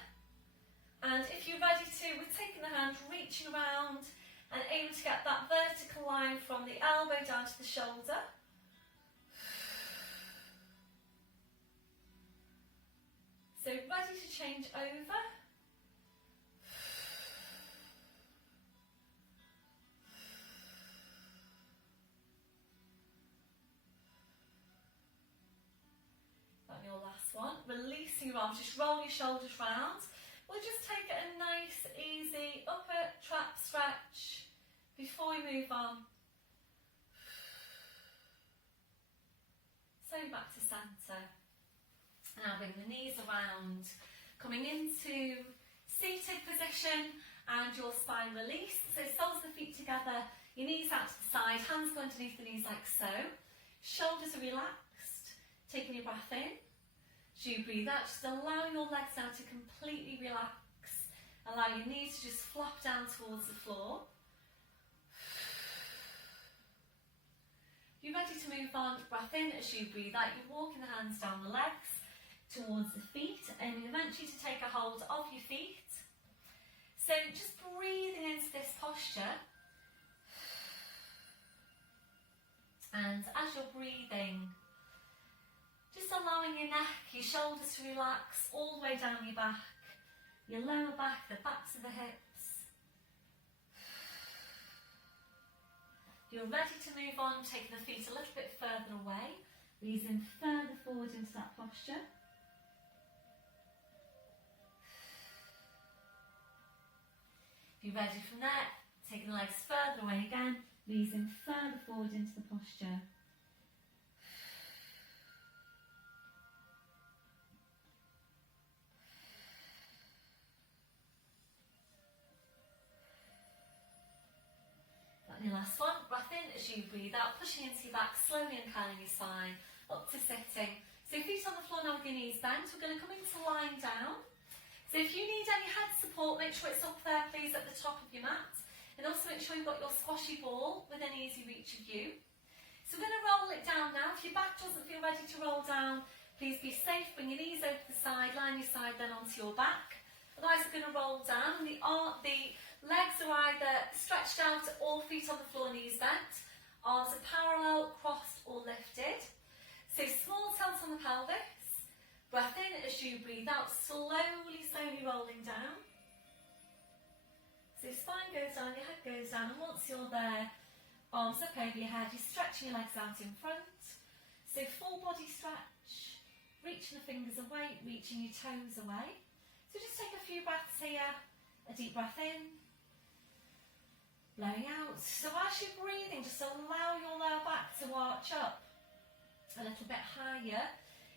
And if you're ready to, we're taking the hand, reaching around and aiming to get that vertical line from the elbow down to the shoulder. So ready to change over. And your last one. Releasing your arms, just roll your shoulders round. We'll just take it a nice, easy upper trap stretch before we move on. So back to centre. Now bring the knees around, coming into seated position and your spine release. So soles of the feet together, your knees out to the side, hands go underneath the knees like so. Shoulders are relaxed, taking your breath in. As you breathe out, just allow your legs now to completely relax. Allow your knees to just flop down towards the floor. You're ready to move on, breath in as you breathe out. You're walking the hands down the legs towards the feet, and eventually to take a hold of your feet. So just breathing into this posture. And as you're breathing, just allowing your neck, your shoulders to relax all the way down your back, your lower back, the backs of the hips. You're ready to move on, taking the feet a little bit further away, easing further forward into that posture. If you're ready from there, taking the legs further away again, easing further forward into the posture. Your last one, breath in as you breathe out, pushing into your back, slowly uncurling your spine, up to sitting. So feet on the floor now with your knees bent. We're going to come into lying down. So if you need any head support, make sure it's up there please at the top of your mat. And also make sure you've got your squashy ball within easy reach of you. So we're going to roll it down now. If your back doesn't feel ready to roll down, please be safe, bring your knees over the side, line your side then onto your back. Otherwise we're going to roll down and the legs are either stretched out or feet on the floor, knees bent. Arms are parallel, crossed or lifted. So small tilt on the pelvis. Breath in as you breathe out, slowly, slowly rolling down. So spine goes down, your head goes down, and once you're there, arms up over your head, you're stretching your legs out in front. So full body stretch, reaching the fingers away, reaching your toes away. So just take a few breaths here, a deep breath in. Blowing out. So as you're breathing, just allow your lower back to arch up a little bit higher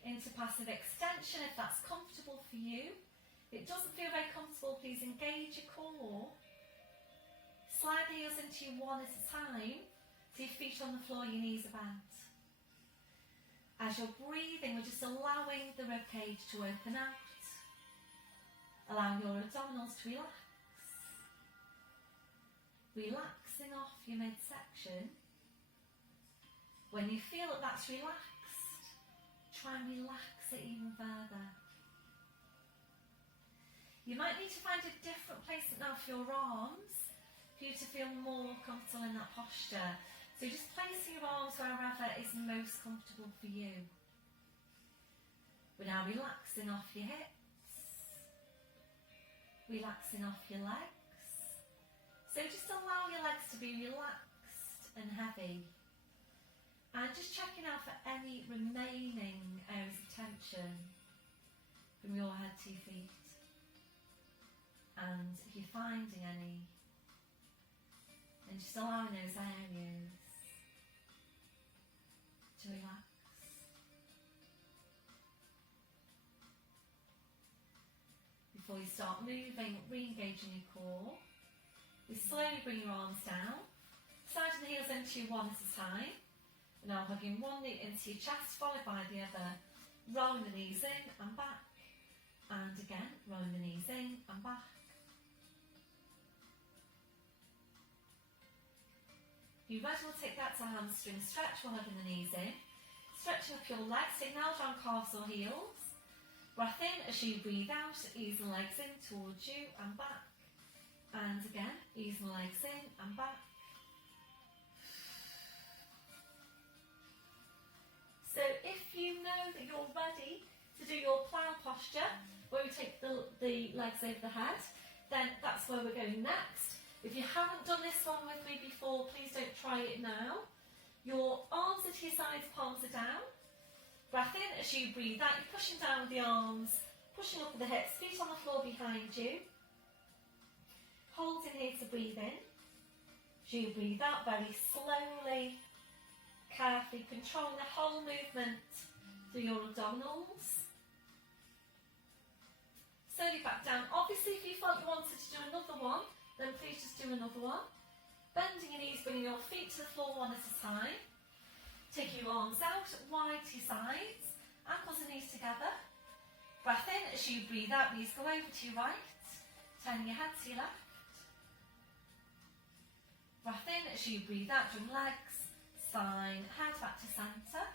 into passive extension if that's comfortable for you. If it doesn't feel very comfortable, please engage your core. Slide the heels into you one at a time. So your feet on the floor, your knees are bent. As you're breathing, we're just allowing the rib cage to open out. Allowing your abdominals to relax. Relaxing off your midsection. When you feel that that's relaxed, try and relax it even further. You might need to find a different placement now for your arms for you to feel more comfortable in that posture. So just placing your arms wherever is most comfortable for you. We're now relaxing off your hips, relaxing off your legs. So just allow your legs to be relaxed and heavy. And just checking out for any remaining areas of tension from your head to your feet. And if you're finding any, then just allowing those areas to relax. Before you start moving, re-engaging your core. You slowly bring your arms down, sliding the heels into you one at a time. Now hugging one knee into your chest, followed by the other. Rolling the knees in and back. And again, rolling the knees in and back. You ready, we'll take that to a hamstring stretch while hugging the knees in. Stretching up your legs, take now down calves or heels. Breath in as you breathe out, ease the legs in towards you and back. And again, ease the legs in and back. So if you know that you're ready to do your plough posture, where we take the legs over the head, then that's where we're going next. If you haven't done this one with me before, please don't try it now. Your arms are to your sides, palms are down. Breath in as you breathe out, you're pushing down with the arms, pushing up with the hips, feet on the floor behind you. Hold in here to breathe in. As you breathe out very slowly, carefully, controlling the whole movement through your abdominals. Slowly back down. Obviously, if you felt you wanted to do another one, Then please just do another one. Bending your knees, bringing your feet to the floor one at a time. Taking your arms out, wide to your sides, ankles and knees together. Breath in as you breathe out, knees go over to your right, turning your head to your left. Breath in as you breathe out, from legs, spine, head back to centre.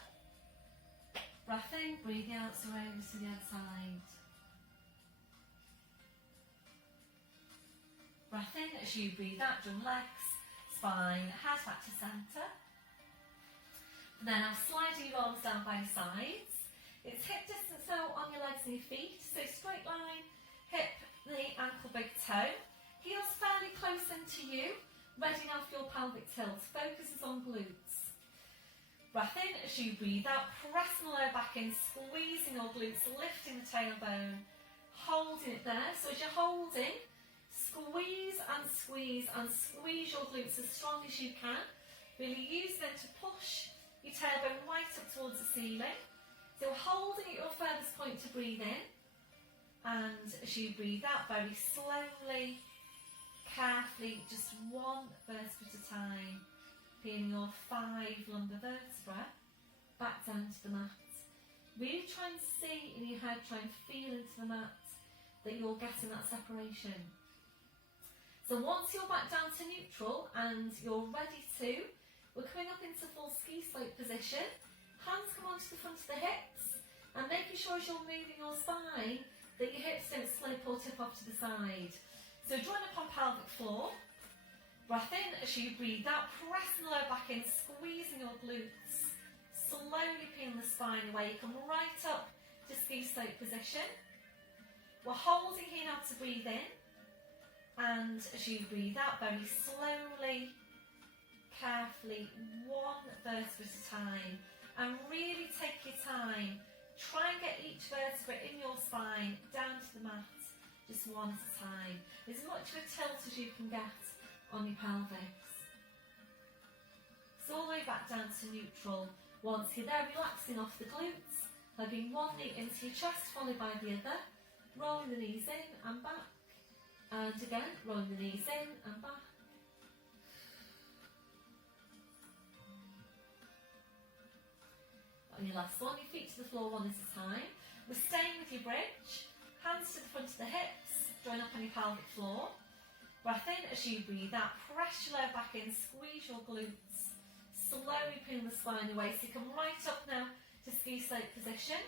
Breath in, breathing out, so over to the other side. Breath in as you breathe out, from legs, spine, head back to centre. And then now sliding your arms down by your sides. It's hip distance now on your legs and your feet. So straight line, hip, knee, ankle, big toe. Heels fairly close into you. Ready now for your pelvic tilt. Focus is on glutes. Breath in as you breathe out. Pressing the lower back in, squeezing your glutes, lifting the tailbone. Holding it there. So as you're holding, squeeze and squeeze and squeeze your glutes as strong as you can. Really use them to push your tailbone right up towards the ceiling. So holding at your furthest point to breathe in. And as you breathe out, very slowly, carefully, just one vertebra at a time, feeling your 5 lumbar vertebrae back down to the mat. Really try and see in your head, try and feel into the mat that you're getting that separation. So once you're back down to neutral and you're ready to, we're coming up into full ski slope position. Hands come onto the front of the hips and making sure as you're moving your spine that your hips don't slip or tip off to the side. So join up on pelvic floor. Breath in as you breathe out, pressing the lower back in, squeezing your glutes. Slowly peeling the spine away. You come right up to ski slope position. We're holding here now to breathe in. And as you breathe out, very slowly, carefully, one vertebra at a time, and really take your time. Try and get each vertebra in your spine down to the mat, just one at a time. As much of a tilt as you can get on your pelvis. So all the way back down to neutral. Once you're there, relaxing off the glutes, hugging one knee into your chest, followed by the other, rolling the knees in and back, and again, rolling the knees in and back. On your last one, your feet to the floor one at a time. We're staying with your bridge, hands to the front of the hips, join up on your pelvic floor. Breath in as you breathe out, press your lower back in, squeeze your glutes, slowly pulling the spine away. So you come right up now to ski slope position.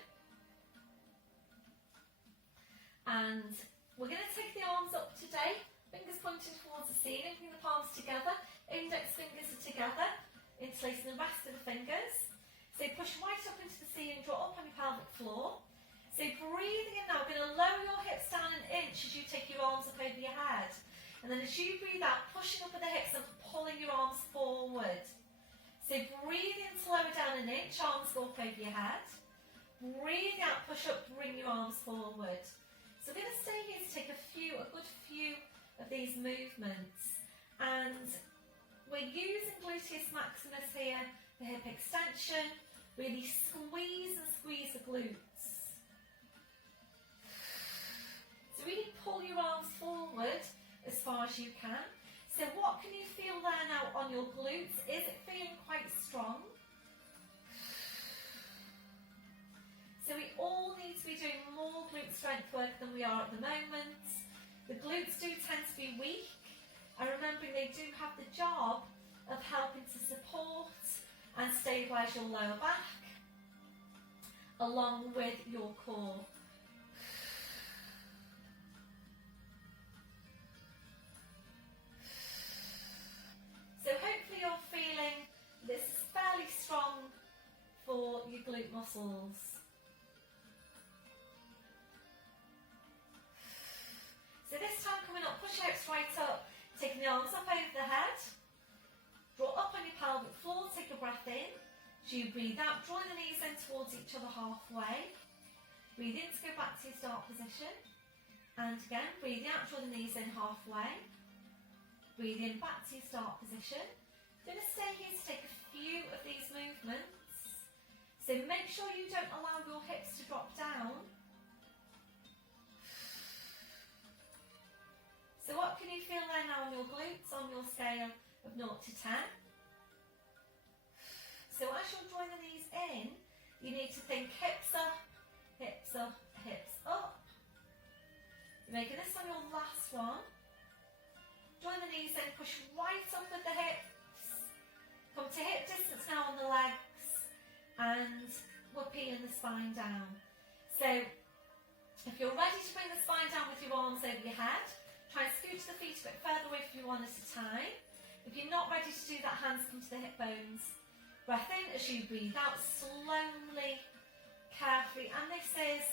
And we're going to take the arms up today, fingers pointing towards the ceiling, bring the palms together, index fingers are together, interlacing the rest of the fingers. So push right up into the ceiling, draw up on your pelvic floor. So breathing in now, we're going to lower your hips down an inch as you take your arms up over your head. And then as you breathe out, pushing up with the hips and pulling your arms forward. So breathe in to lower down an inch, arms go up over your head. Breathe out, push up, bring your arms forward. So we're going to stay here to take a good few of these movements. And we're using gluteus maximus here, the hip extension. Really squeeze and squeeze the glutes. So really pull your arms forward as far as you can. So what can you feel there now on your glutes? Is it feeling quite strong? So we all need to be doing more glute strength work than we are at the moment. The glutes do tend to be weak. And remembering they do have the job of helping to support and stabilise your lower back along with your core. So hopefully you're feeling this is fairly strong for your glute muscles. So this time coming up, push your hips right up, taking the arms up over the head. Draw up on your pelvic floor, take a breath in. As you breathe out, drawing the knees in towards each other halfway. Breathe in to go back to your start position. And again, breathing out, draw the knees in halfway. Breathe in back to your start position. Going to stay here to take a few of these movements. So make sure you don't allow your hips to drop down. So what can you feel there now on your glutes on your scale of 0 to 10. So as you're drawing the knees in, you need to think hips up, hips up, hips up. You're making this on your last one. Drawing the knees in, push right up with the hips. Come to hip distance now on the legs, and we're peeling the spine down. So if you're ready to bring the spine down with your arms over your head, try and scoot the feet a bit further away from you one at a time. If you're not ready to do that, hands come to the hip bones. Breath in as you breathe out slowly, carefully, and this is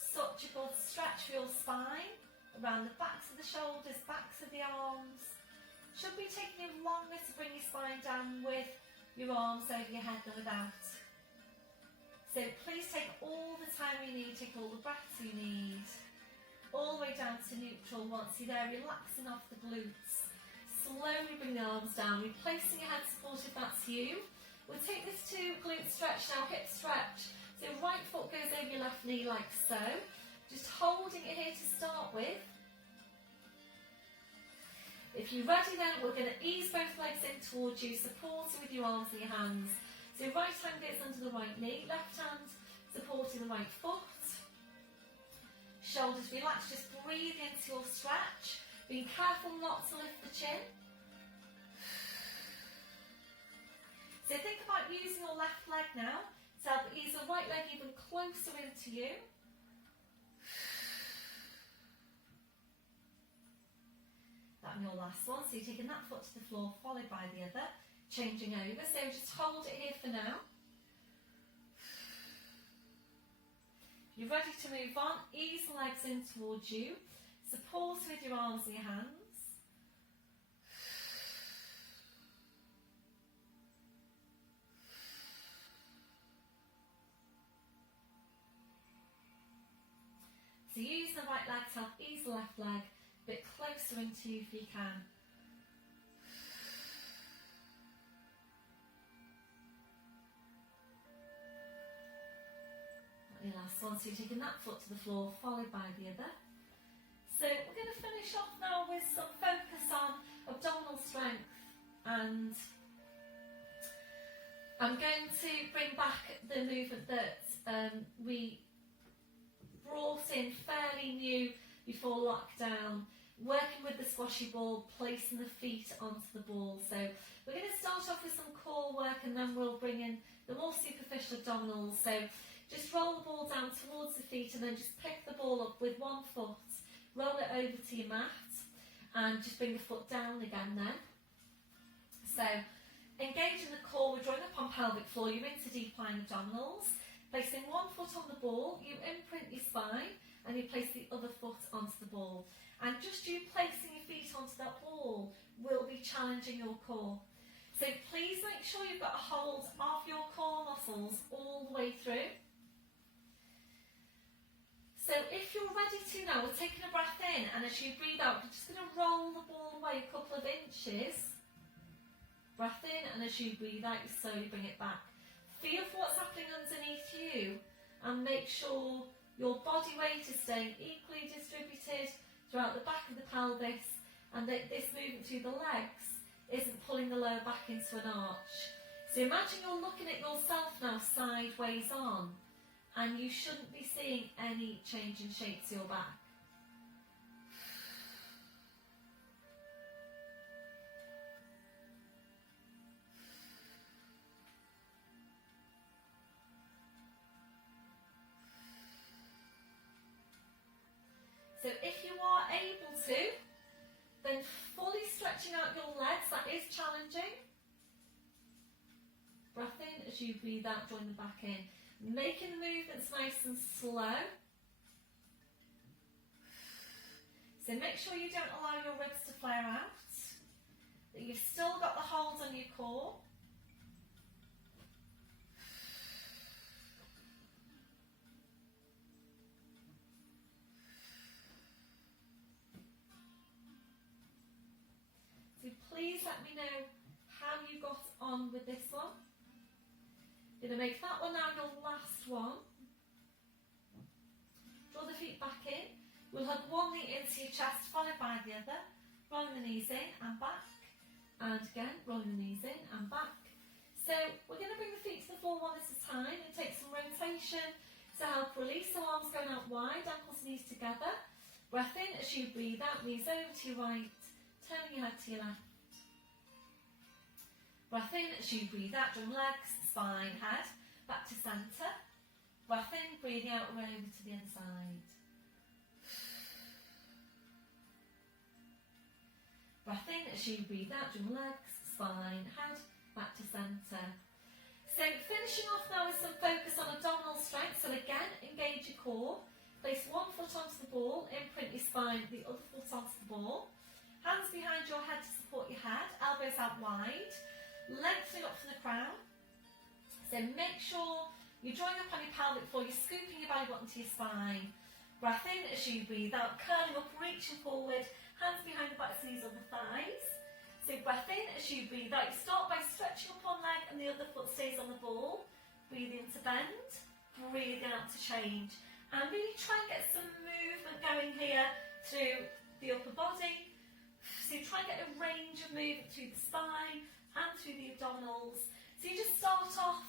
such a good stretch for your spine, around the backs of the shoulders, backs of the arms. Should be taking you longer to bring your spine down with your arms over your head than without. So please take all the time you need, take all the breaths you need, all the way down to neutral. Once you're there, relaxing off the glutes. Slowly bring the arms down, replacing your head support if that's you. We'll take this to glute stretch now, hip stretch. So right foot goes over your left knee like so. Just holding it here to start with. If you're ready then, we're going to ease both legs in towards you, supporting with your arms and your hands. So right hand goes under the right knee, left hand supporting the right foot. Shoulders relaxed, just breathe into your stretch. Being careful not to lift the chin. So think about using your left leg now to help ease the right leg even closer into you. That and your last one. So you're taking that foot to the floor, followed by the other, changing over. So just hold it here for now. You're ready to move on. Ease the legs in towards you. Support with your arms and your hands. So use the right leg to help ease the left leg a bit closer into you if you can. Your last one, so you're taking that foot to the floor, followed by the other. So we're going to finish off now with some focus on abdominal strength, and I'm going to bring back the movement that we brought in fairly new before lockdown, working with the squashy ball, placing the feet onto the ball. So we're going to start off with some core work, and then we'll bring in the more superficial abdominals. So just roll the ball down towards the feet, and then just pick the ball up with one foot, roll it over to your mat, and just bring the foot down again then. So engaging the core, we're drawing up on pelvic floor, you're into deep lying abdominals. Placing one foot on the ball, you imprint your spine, and you place the other foot onto the ball. And just you placing your feet onto that ball will be challenging your core. So please make sure you've got a hold of your core muscles all the way through. So if you're ready to now, we're taking a breath in, and as you breathe out, you're just going to roll the ball away a couple of inches. Breath in, and as you breathe out, you slowly bring it back. Feel for what's happening underneath you, and make sure your body weight is staying equally distributed throughout the back of the pelvis, and that this movement through the legs isn't pulling the lower back into an arch. So imagine you're looking at yourself now sideways on, and you shouldn't be seeing any change in shape to your back. So if you are able to, then fully stretching out your legs, that is challenging. Breath in as you breathe out, drawing the back in. Making the movements nice and slow. So make sure you don't allow your ribs to flare out, that you've still got the hold on your core. So please let me know how you got on with this one. Going to make that one now your last one. Draw the feet back in. We'll hug one knee into your chest, followed by the other. rolling the knees in and back, and again, rolling the knees in and back. So we're going to bring the feet to the floor one at a time and take some rotation to help release the arms going out wide, ankles, knees together. Breath in as you breathe out, knees over to your right, turning your head to your left. Breath in as you breathe out, drum legs, spine, head, back to centre. Breath in, breathing out, roll over to the other side. Breath in as you breathe out, drum legs, spine, head, back to centre. So finishing off now with some focus on abdominal strength. So again, engage your core. Place one foot onto the ball, imprint your spine, the other foot onto the ball. Hands behind your head to support your head, elbows out wide, lengthening up from the crown. So make sure you're drawing up on your pelvic floor, you're scooping your belly button to your spine. Breath in as you breathe out, curling up, reaching forward, hands behind the backs, knees on the thighs. So breath in as you breathe out. You start by stretching up one leg and the other foot stays on the ball. Breathe in to bend, breathe out to change. And really try and get some movement going here through the upper body. So you try and get a range of movement through the spine and through the abdominals. So you just start off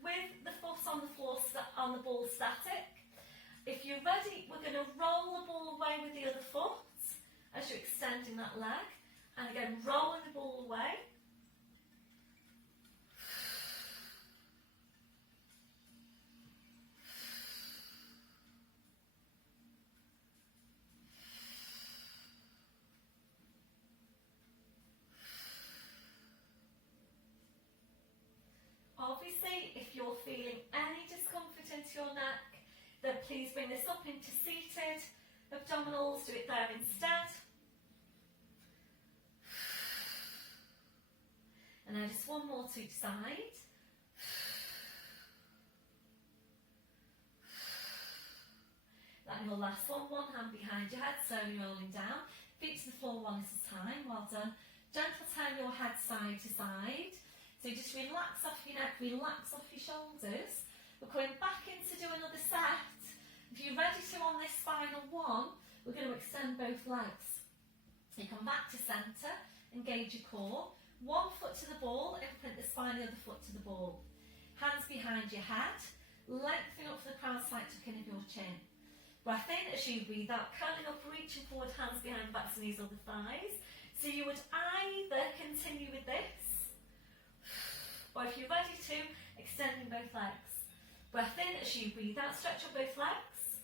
with the foot on the floor, on the ball static. If you're ready, we're going to roll the ball away with the other foot as you're extending that leg. And again, rolling the ball away. Obviously, if you're feeling any discomfort into your neck, then please bring this up into seated abdominals. Do it there instead. And then just one more to each side. Then your last one hand behind your head, slowly rolling down. Feet to the floor one at a time, well done. Gentle turn your head side to side. So just relax off your neck, relax off your shoulders. We're coming back in to do another set. If you're ready to on this final one, we're going to extend both legs. So you come back to centre, engage your core. One foot to the ball, imprint the spine, the other foot to the ball. Hands behind your head, lengthening up for the crown, slight tucking of your chin. Breath in as you breathe out, curling up, reaching forward, hands behind backs, knees or the thighs. So you would either continue with this, or if you're ready to, extending both legs. Breath in as you breathe out, stretch up both legs.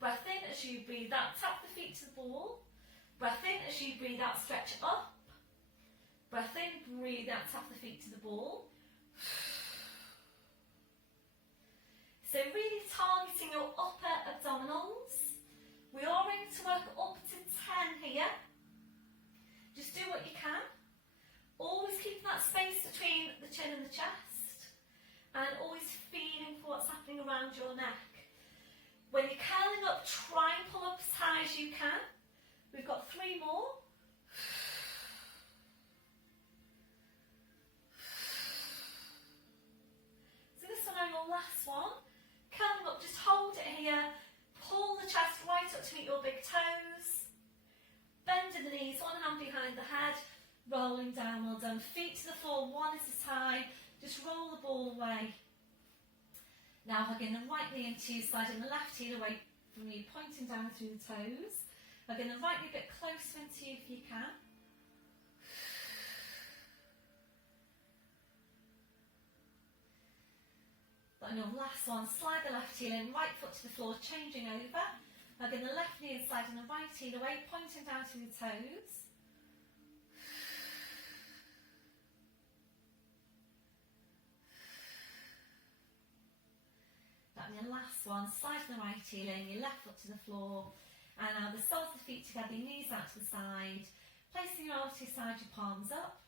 Breath in as you breathe out, tap the feet to the ball. Breath in as you breathe out, stretch up. Breath in, breathe out, tap the feet to the ball. So really targeting your upper abdominals. We are aiming to work up to 10 here. Just do what you can. Always keeping that space between the chin and the chest. And always feeling for what's happening around your neck. When you're curling up, try and pull up as high as you can. We've got 3 more. Your last one, curling up, just hold it here, pull the chest right up to meet your big toes, bending the knees, one hand behind the head, rolling down, well done, feet to the floor, one at a time, just roll the ball away. Now hugging the right knee into you, sliding the left heel away from you, pointing down through the toes, hugging the right knee a bit closer into you if you can. On your last one, slide the left heel in, right foot to the floor, changing over. Hugging the left knee and sliding the right heel away, pointing down to the toes. On your last one, sliding the right heel in, your left foot to the floor. And now the soles of the feet together, your knees out to the side. Placing your arms to your side, your palms up.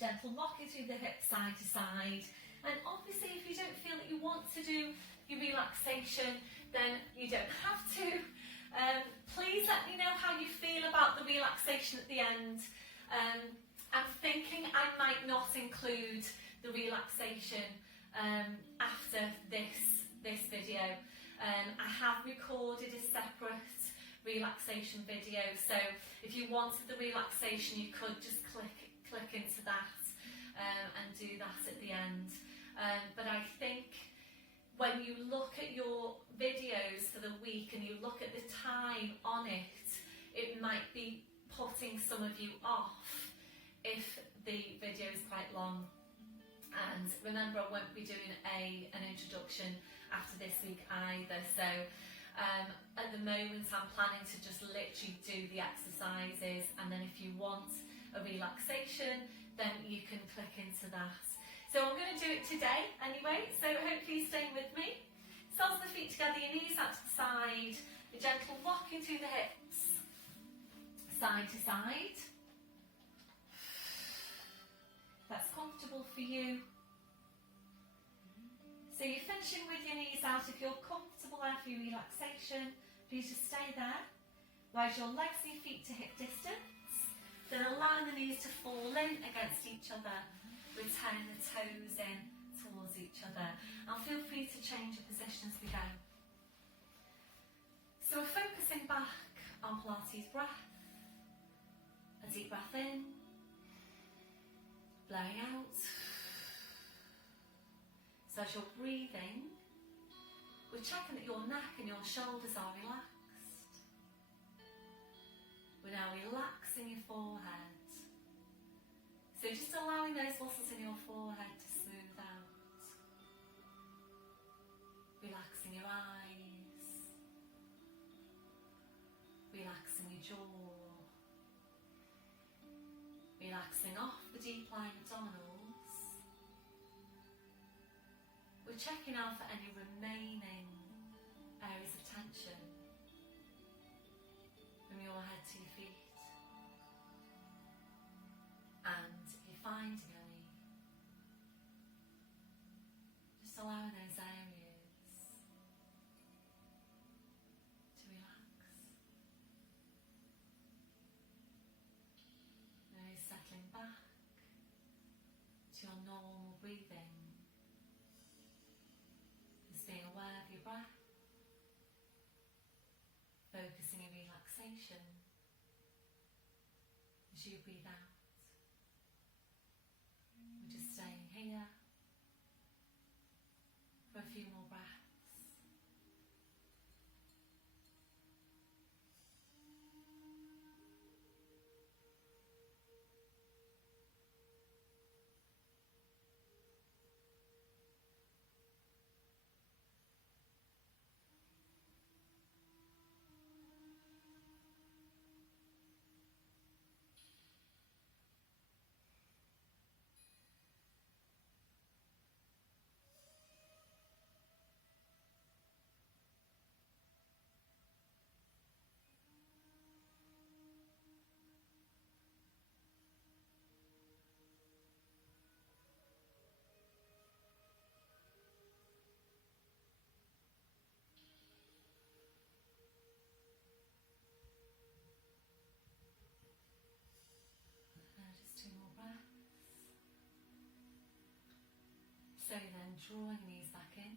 Gentle rocking through the hips side to side. And obviously if you don't feel that you want to do your relaxation, then you don't have to. Please let me know how you feel about the relaxation at the end. I'm thinking I might not include the relaxation after this video. I have recorded a separate relaxation video. So if you wanted the relaxation, you could just click into that and do that at the end. But I think when you look at your videos for the week and you look at the time on it, it might be putting some of you off if the video is quite long. And remember, I won't be doing an introduction after this week either. So at the moment I'm planning to just literally do the exercises, and then if you want a relaxation, then you can click into that. So I'm going to do it today anyway, so hopefully you're staying with me. Soles of the feet together, your knees out to the side, a gentle rocking through the hips, side to side. That's comfortable for you. So you're finishing with your knees out. If you're comfortable there for your relaxation, please just stay there. Rise your legs and your feet to hip distance. Then allowing the knees to fall in against each other. Return the toes in towards each other. And feel free to change your position as we go. So we're focusing back on Pilates breath. A deep breath in. Blowing out. So as you're breathing, we're checking that your neck and your shoulders are relaxed. We're now relaxing your forehead. So just allowing those muscles in your forehead to smooth out. Relaxing your eyes. Relaxing your jaw. Relaxing off the deep lying abdominals. We're checking out for any remaining areas of tension from your head to your feet. And if you're finding any, just allowing those areas to relax. Now you're settling back to your normal breathing. Just being aware of your breath, focusing on relaxation as you breathe out. We're just staying here for a few more breaths. So then drawing knees back in,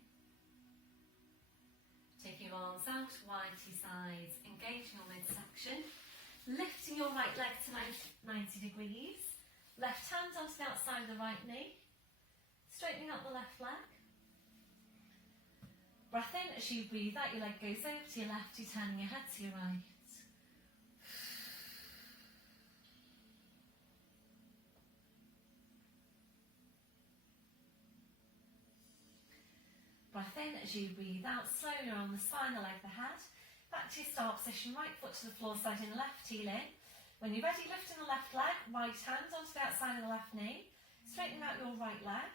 taking your arms out wide to your sides, engaging your midsection, lifting your right leg to 90 degrees, left hand onto the outside of the right knee, straightening up the left leg. Breath in, as you breathe out, your leg goes over to your left, you're turning your head to your right. Breath in, as you breathe out, slowly around the spine, the leg, the head. Back to your start position, right foot to the floor, sliding the left heel in. When you're ready, lifting the left leg, right hand onto the outside of the left knee, straightening out your right leg.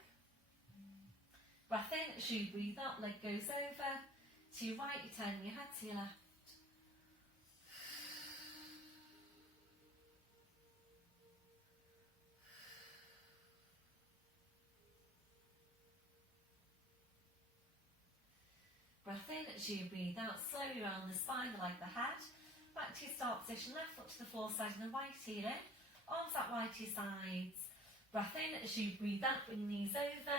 Breath in, as you breathe out, leg goes over to your right, you're turning your head to your left. Breath in, as you breathe out, slowly around the spine, the leg, the head. Back to your start position, left foot to the floor, sliding the right heel in. Arms out wide to your sides. Breath in, as you breathe out, bring knees over.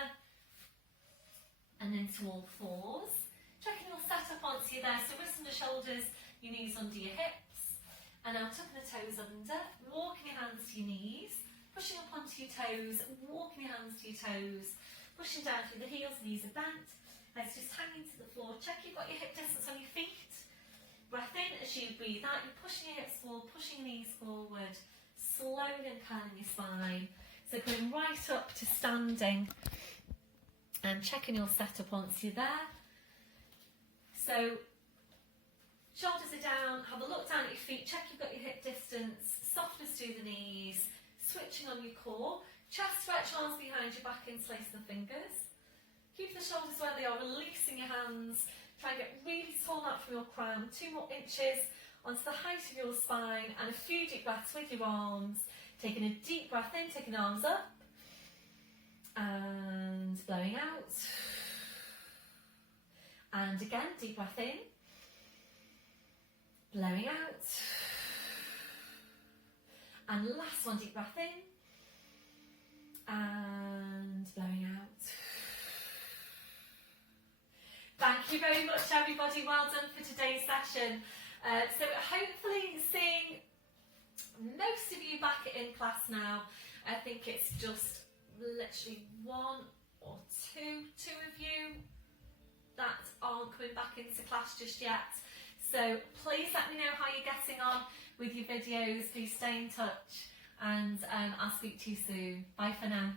And into all fours. Checking your setup onto you there, so wrists under shoulders, your knees under your hips, and now tucking the toes under, walking your hands to your knees, pushing up onto your toes, walking your hands to your toes, pushing down through the heels, knees are bent, legs just hanging to the floor. Check you've got your hip distance on your feet. Breath in as you breathe out, you're pushing your hips forward, pushing your knees forward, slowly uncurling your spine. So going right up to standing and checking your setup once you're there. So shoulders are down, have a look down at your feet, check you've got your hip distance, softness through the knees, switching on your core, chest stretch, arms behind your back, interlacing the fingers. Keep the shoulders where they are, releasing your hands. Try and get really tall out from your crown, 2 more inches onto the height of your spine, and a few deep breaths with your arms. Taking a deep breath in, taking the arms up, and blowing out. And again, deep breath in, blowing out. And last one, deep breath in, and blowing out. Thank you very much, everybody. Well done for today's session. So hopefully seeing most of you back in class now. I think it's just literally 1 or 2 of you that aren't coming back into class just yet. So please let me know how you're getting on with your videos. Please stay in touch, and I'll speak to you soon. Bye for now.